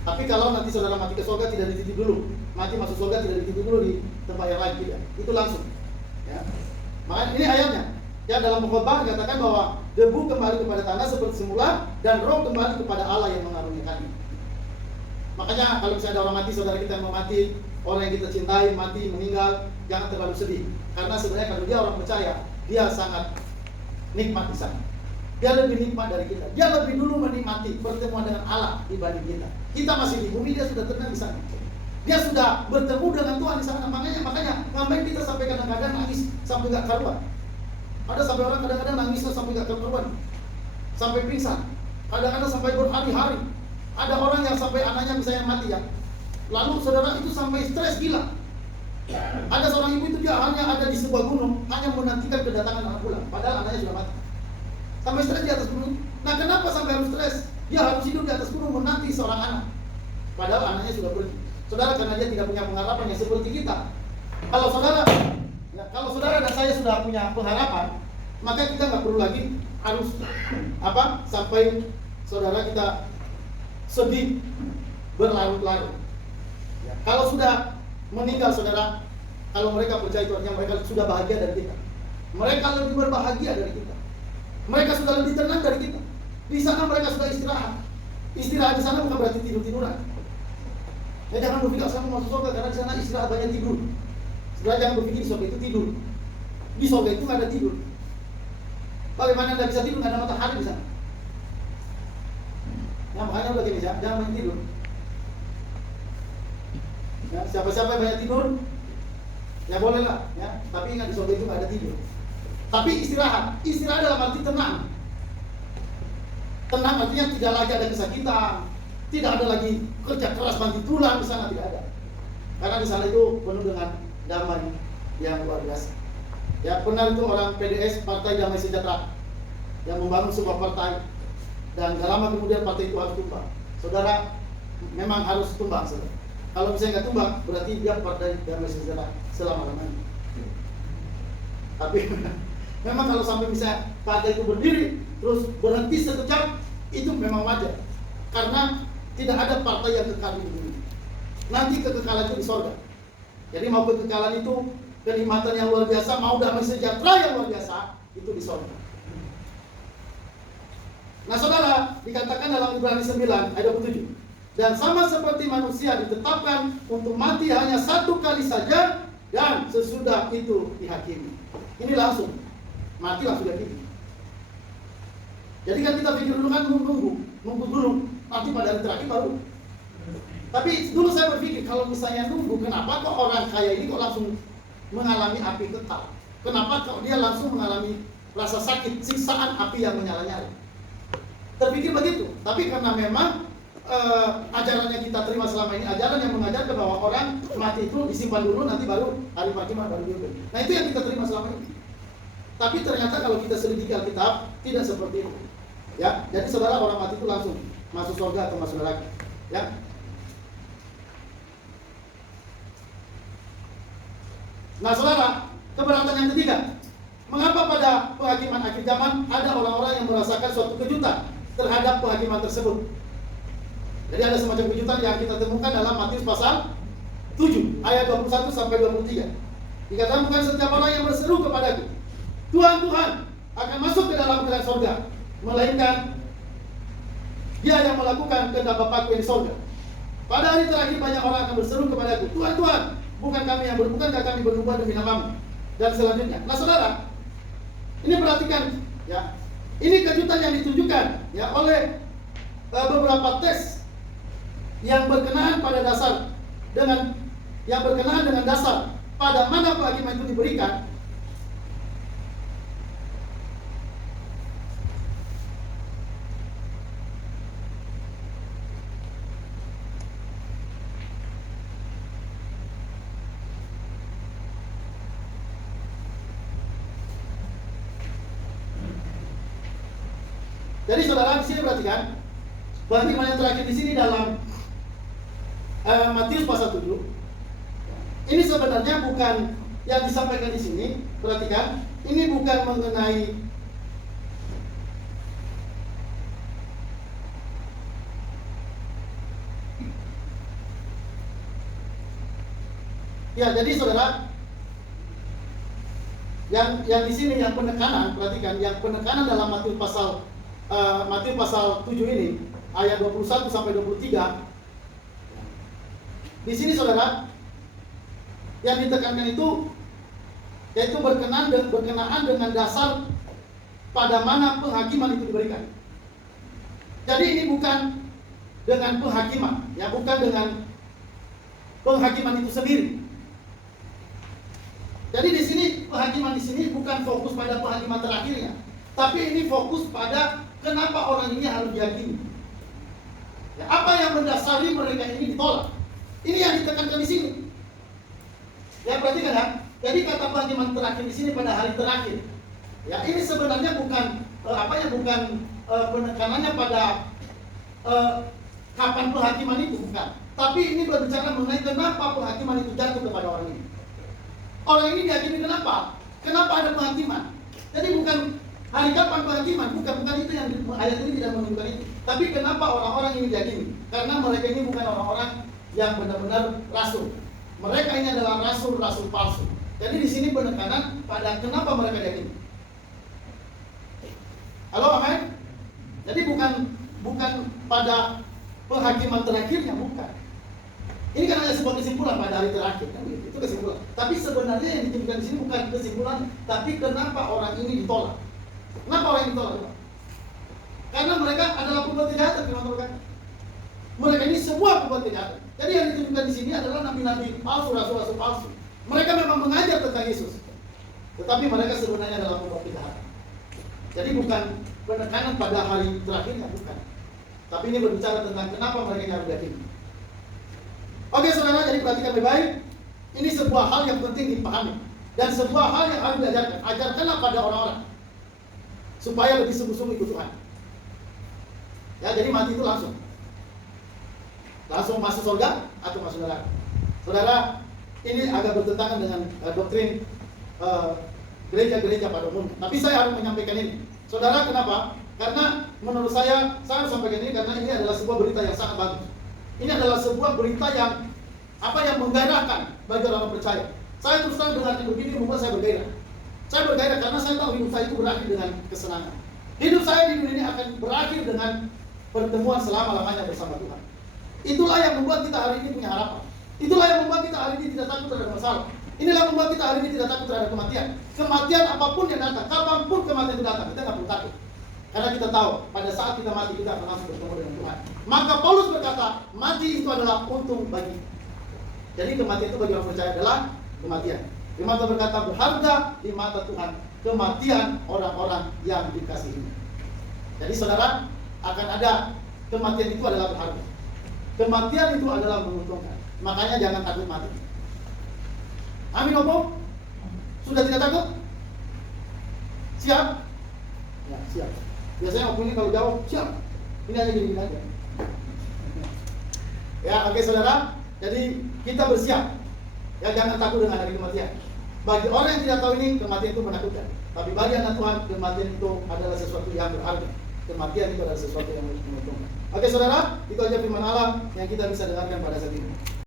Tapi kalau nanti saudara mati ke surga tidak dititip dulu, mati masuk surga tidak dititip dulu di tempat yang lain, tidak. Itu langsung. Ya. Makanya ini ayatnya. Ya, dalam pengkhotbah dikatakan bahwa debu kembali kepada tanah seperti semula dan roh kembali kepada Allah yang mengaruniakannya. Makanya kalau misalnya ada orang mati, saudara kita yang mau mati, orang yang kita cintai mati, meninggal, jangan terlalu sedih. Karena sebenarnya kalau dia orang percaya, dia sangat nikmat di sana. Dia lebih nikmat dari kita. Dia lebih dulu menikmati pertemuan dengan Allah dibanding kita. Kita masih di bumi, dia sudah tenang di sana. Dia sudah bertemu dengan Tuhan di sana. Makanya ngapain kita sampai kadang-kadang nangis sampai nggak karuan. Ada sampai orang kadang-kadang nangis sampai nggak karuan, sampai pingsan. Kadang-kadang sampai berhari-hari. Ada orang yang sampai anaknya misalnya mati ya. Lalu saudara itu sampai stres gila. Ada seorang ibu itu dia hanya ada di sebuah gunung, hanya menantikan kedatangan anak pulang. Padahal anaknya sudah mati. Sampai stres di atas gunung. Nah, kenapa sampai harus stres? Dia harus hidup di atas gunung menanti seorang anak. Padahal anaknya sudah pergi. Saudara, karena dia tidak punya pengharapan yang seperti kita. Kalau saudara dan saya sudah punya pengharapan, maka kita nggak perlu lagi harus sampai saudara kita sedih berlarut-larut. Ya. Kalau sudah meninggal saudara, kalau mereka percaya itu artinya mereka sudah bahagia dari kita. Mereka lebih berbahagia dari kita. Mereka sudah lebih tenang dari kita. Di sana mereka sudah istirahat. Istirahat di sana bukan berarti tidur-tiduran. Ya, jangan berpikir saya mau masuk surga karena di sana istirahat banyak tidur. Saudara jangan berpikir di surga itu tidur. Di surga itu nggak ada tidur. Bagaimana Anda bisa tidur nggak ada matahari di sana? Ya, makanya udah gini, jangan banyak tidur. Ya, siapa-siapa yang banyak tidur, ya boleh lah. Ya, tapi ingat di surga itu nggak ada tidur. Tapi istirahat dalam arti tenang. Tenang artinya tidak lagi ada kesakitan. Tidak ada lagi kerja keras banting tulang di sana, tidak ada. Karena di sana itu penuh dengan damai yang luar biasa. Ya, pernah itu orang PDS, Partai Damai Sejahtera, yang membangun sebuah partai dan gak lama kemudian partai itu harus tumbang. Saudara, memang harus tumbang, saudara. Kalau misalnya nggak tumbang, berarti dia partai damai sejahtera selama-lamanya. Tapi memang kalau sampai misalnya partai itu berdiri terus berhenti sekejap, itu memang wajar. Karena tidak ada partai yang kekal di dunia. Nanti kekekalan itu di sorga. Jadi mau kekekalan itu kenikmatan yang luar biasa, mau damai sejahtera yang luar biasa, itu di sorga. Nah saudara, dikatakan dalam Ibrani 9 ayat 27, dan sama seperti manusia ditetapkan untuk mati hanya satu kali saja, dan sesudah itu dihakimi. Ini langsung, mati langsung dihakimi. Jadi kan kita pikir dulu kan nunggu dulu, nanti pada hari terakhir baru. Tapi dulu saya berpikir, kalau misalnya nunggu, kenapa kok orang kaya ini kok langsung mengalami api kekal? Kenapa kok dia langsung mengalami rasa sakit, siksaan api yang menyala-nyala? Terpikir begitu, tapi karena memang ajaran yang kita terima selama ini, ajaran yang mengajarkan bahwa orang mati itu disimpan dulu, nanti baru hari pagi baru diambil. Nah itu yang kita terima selama ini. Tapi ternyata kalau kita selidiki Alkitab, tidak seperti itu. Ya, jadi saudara, orang mati itu langsung masuk surga atau masuk neraka. Ya. Nah saudara, keberatan yang ketiga, mengapa pada penghakiman akhir zaman ada orang-orang yang merasakan suatu kejutan terhadap penghakiman tersebut? Jadi ada semacam kejutan yang kita temukan dalam Matius pasal 7 ayat 21 sampai 23. Dikatakan, bukan setiap orang yang berseru kepadaku, Tuhan, Tuhan, akan masuk ke dalam kerajaan sorga, melainkan dia yang melakukan kehendak Bapa-Ku yang di sorga. Pada hari terakhir banyak orang akan berseru kepadaku, Tuhan, Tuhan, bukankah kami bernubuat demi nama-Mu? Dan selanjutnya. Nah saudara, ini perhatikan ya. Ini kejutan yang ditunjukkan ya oleh beberapa tes yang berkenaan pada dasar dengan dasar pada mana penghakiman itu diberikan. Jadi saudara di sini perhatikan, penghakiman yang terakhir di sini dalam Matius pasal 7. Ini sebenarnya bukan yang disampaikan di sini. Perhatikan, ini bukan mengenai ya. Jadi saudara, yang di sini yang penekanan, perhatikan, yang penekanan dalam Matius pasal 7 ini ayat 21 sampai 23. Di sini saudara, yang ditekankan itu yaitu berkenaan dengan dasar pada mana penghakiman itu diberikan. Jadi ini bukan dengan penghakiman, ya, bukan dengan penghakiman itu sendiri. Jadi di sini penghakiman di sini bukan fokus pada penghakiman terakhirnya, tapi ini fokus pada kenapa orang ini harus diyakini. Ya, apa yang mendasari mereka ini ditolak? Ini yang ditekankan di sini. Ya, perhatikan ya. Jadi kata penghakiman terakhir di sini pada hari terakhir. Ya, ini sebenarnya bukan penekanannya pada kapan penghakiman itu, bukan. Tapi ini berbicara mengenai kenapa penghakiman itu jatuh kepada orang ini. Orang ini diyakini kenapa? Kenapa ada penghakiman? Jadi bukan hari kapan penghakiman, bukan itu yang ayat ini tidak menunjukkan itu. Tapi kenapa orang-orang ini diyakini? Karena mereka ini bukan orang-orang yang benar-benar rasul. Mereka ini adalah rasul-rasul palsu. Jadi di sini penekanan pada kenapa mereka diyakini. Halo, amin. Jadi bukan pada penghakiman terakhirnya, bukan. Ini kan hanya sebuah kesimpulan pada hari terakhir, kan? Itu kesimpulan. Tapi sebenarnya yang ditunjukkan di sini bukan kesimpulan, tapi kenapa orang ini ditolak. Kenapa orang ini ditolak? Karena mereka adalah pembuat kejahatan, teman-teman. Mereka ini semua pembuat kejahatan. Jadi yang ditunjukkan di sini adalah nabi-nabi palsu, rasul-rasul palsu. Mereka memang mengajar tentang Yesus, tetapi mereka sebenarnya adalah pembuat kejahatan. Jadi bukan penekanan pada hari terakhirnya, bukan. Tapi ini berbicara tentang kenapa mereka harus diyakini. Oke saudara, jadi perhatikan baik-baik. Ini sebuah hal yang penting dipahami dan sebuah hal yang harus diajarkan. Ajarkanlah pada orang-orang supaya lebih sungguh-sungguh ikut Tuhan. Ya, jadi mati itu langsung. langsung masuk surga atau masuk neraka. Saudara, ini agak bertentangan dengan doktrin gereja-gereja pada umumnya. Tapi saya harus menyampaikan ini. Saudara, kenapa? Karena menurut saya harus sampaikan ini karena ini adalah sebuah berita yang sangat bagus. Ini adalah sebuah berita yang yang menggairahkan bagi orang percaya. Saya terus terang dengan hidup ini membuat saya bergairah. Saya bergairah karena saya tahu hidup saya itu berakhir dengan kesenangan. Hidup saya di dunia ini akan berakhir dengan pertemuan selama-lamanya bersama Tuhan. Itulah yang membuat kita hari ini punya harapan. Itulah yang membuat kita hari ini tidak takut terhadap masalah. Inilah yang membuat kita hari ini tidak takut terhadap kematian. Kematian apapun yang datang, kapanpun kematian itu datang, kita nggak perlu takut. Karena kita tahu pada saat kita mati kita akan langsung bertemu dengan Tuhan. Maka Paulus berkata, mati itu adalah untung bagi. Jadi kematian itu bagi orang percaya adalah kematian. Firman Tuhan berkata, berharga di mata Tuhan kematian orang-orang yang dikasihi. Jadi saudara, akan ada kematian itu adalah berharga. Kematian itu adalah menguntungkan. Makanya jangan takut mati. Amin, Opo? Sudah tidak takut? Siap? Ya, siap. Biasanya Opo ini kalau jawab, siap. Ini hanya gini aja. Ya, oke saudara. Jadi kita bersiap. Ya, jangan takut dengan hari kematian. Bagi orang yang tidak tahu ini, kematian itu menakutkan. Tapi bagi anak Tuhan, kematian itu adalah sesuatu yang berharga. Kematian itu adalah sesuatu yang menguntungkan. Oke saudara, itu aja firman Allah yang kita bisa dengarkan pada saat ini.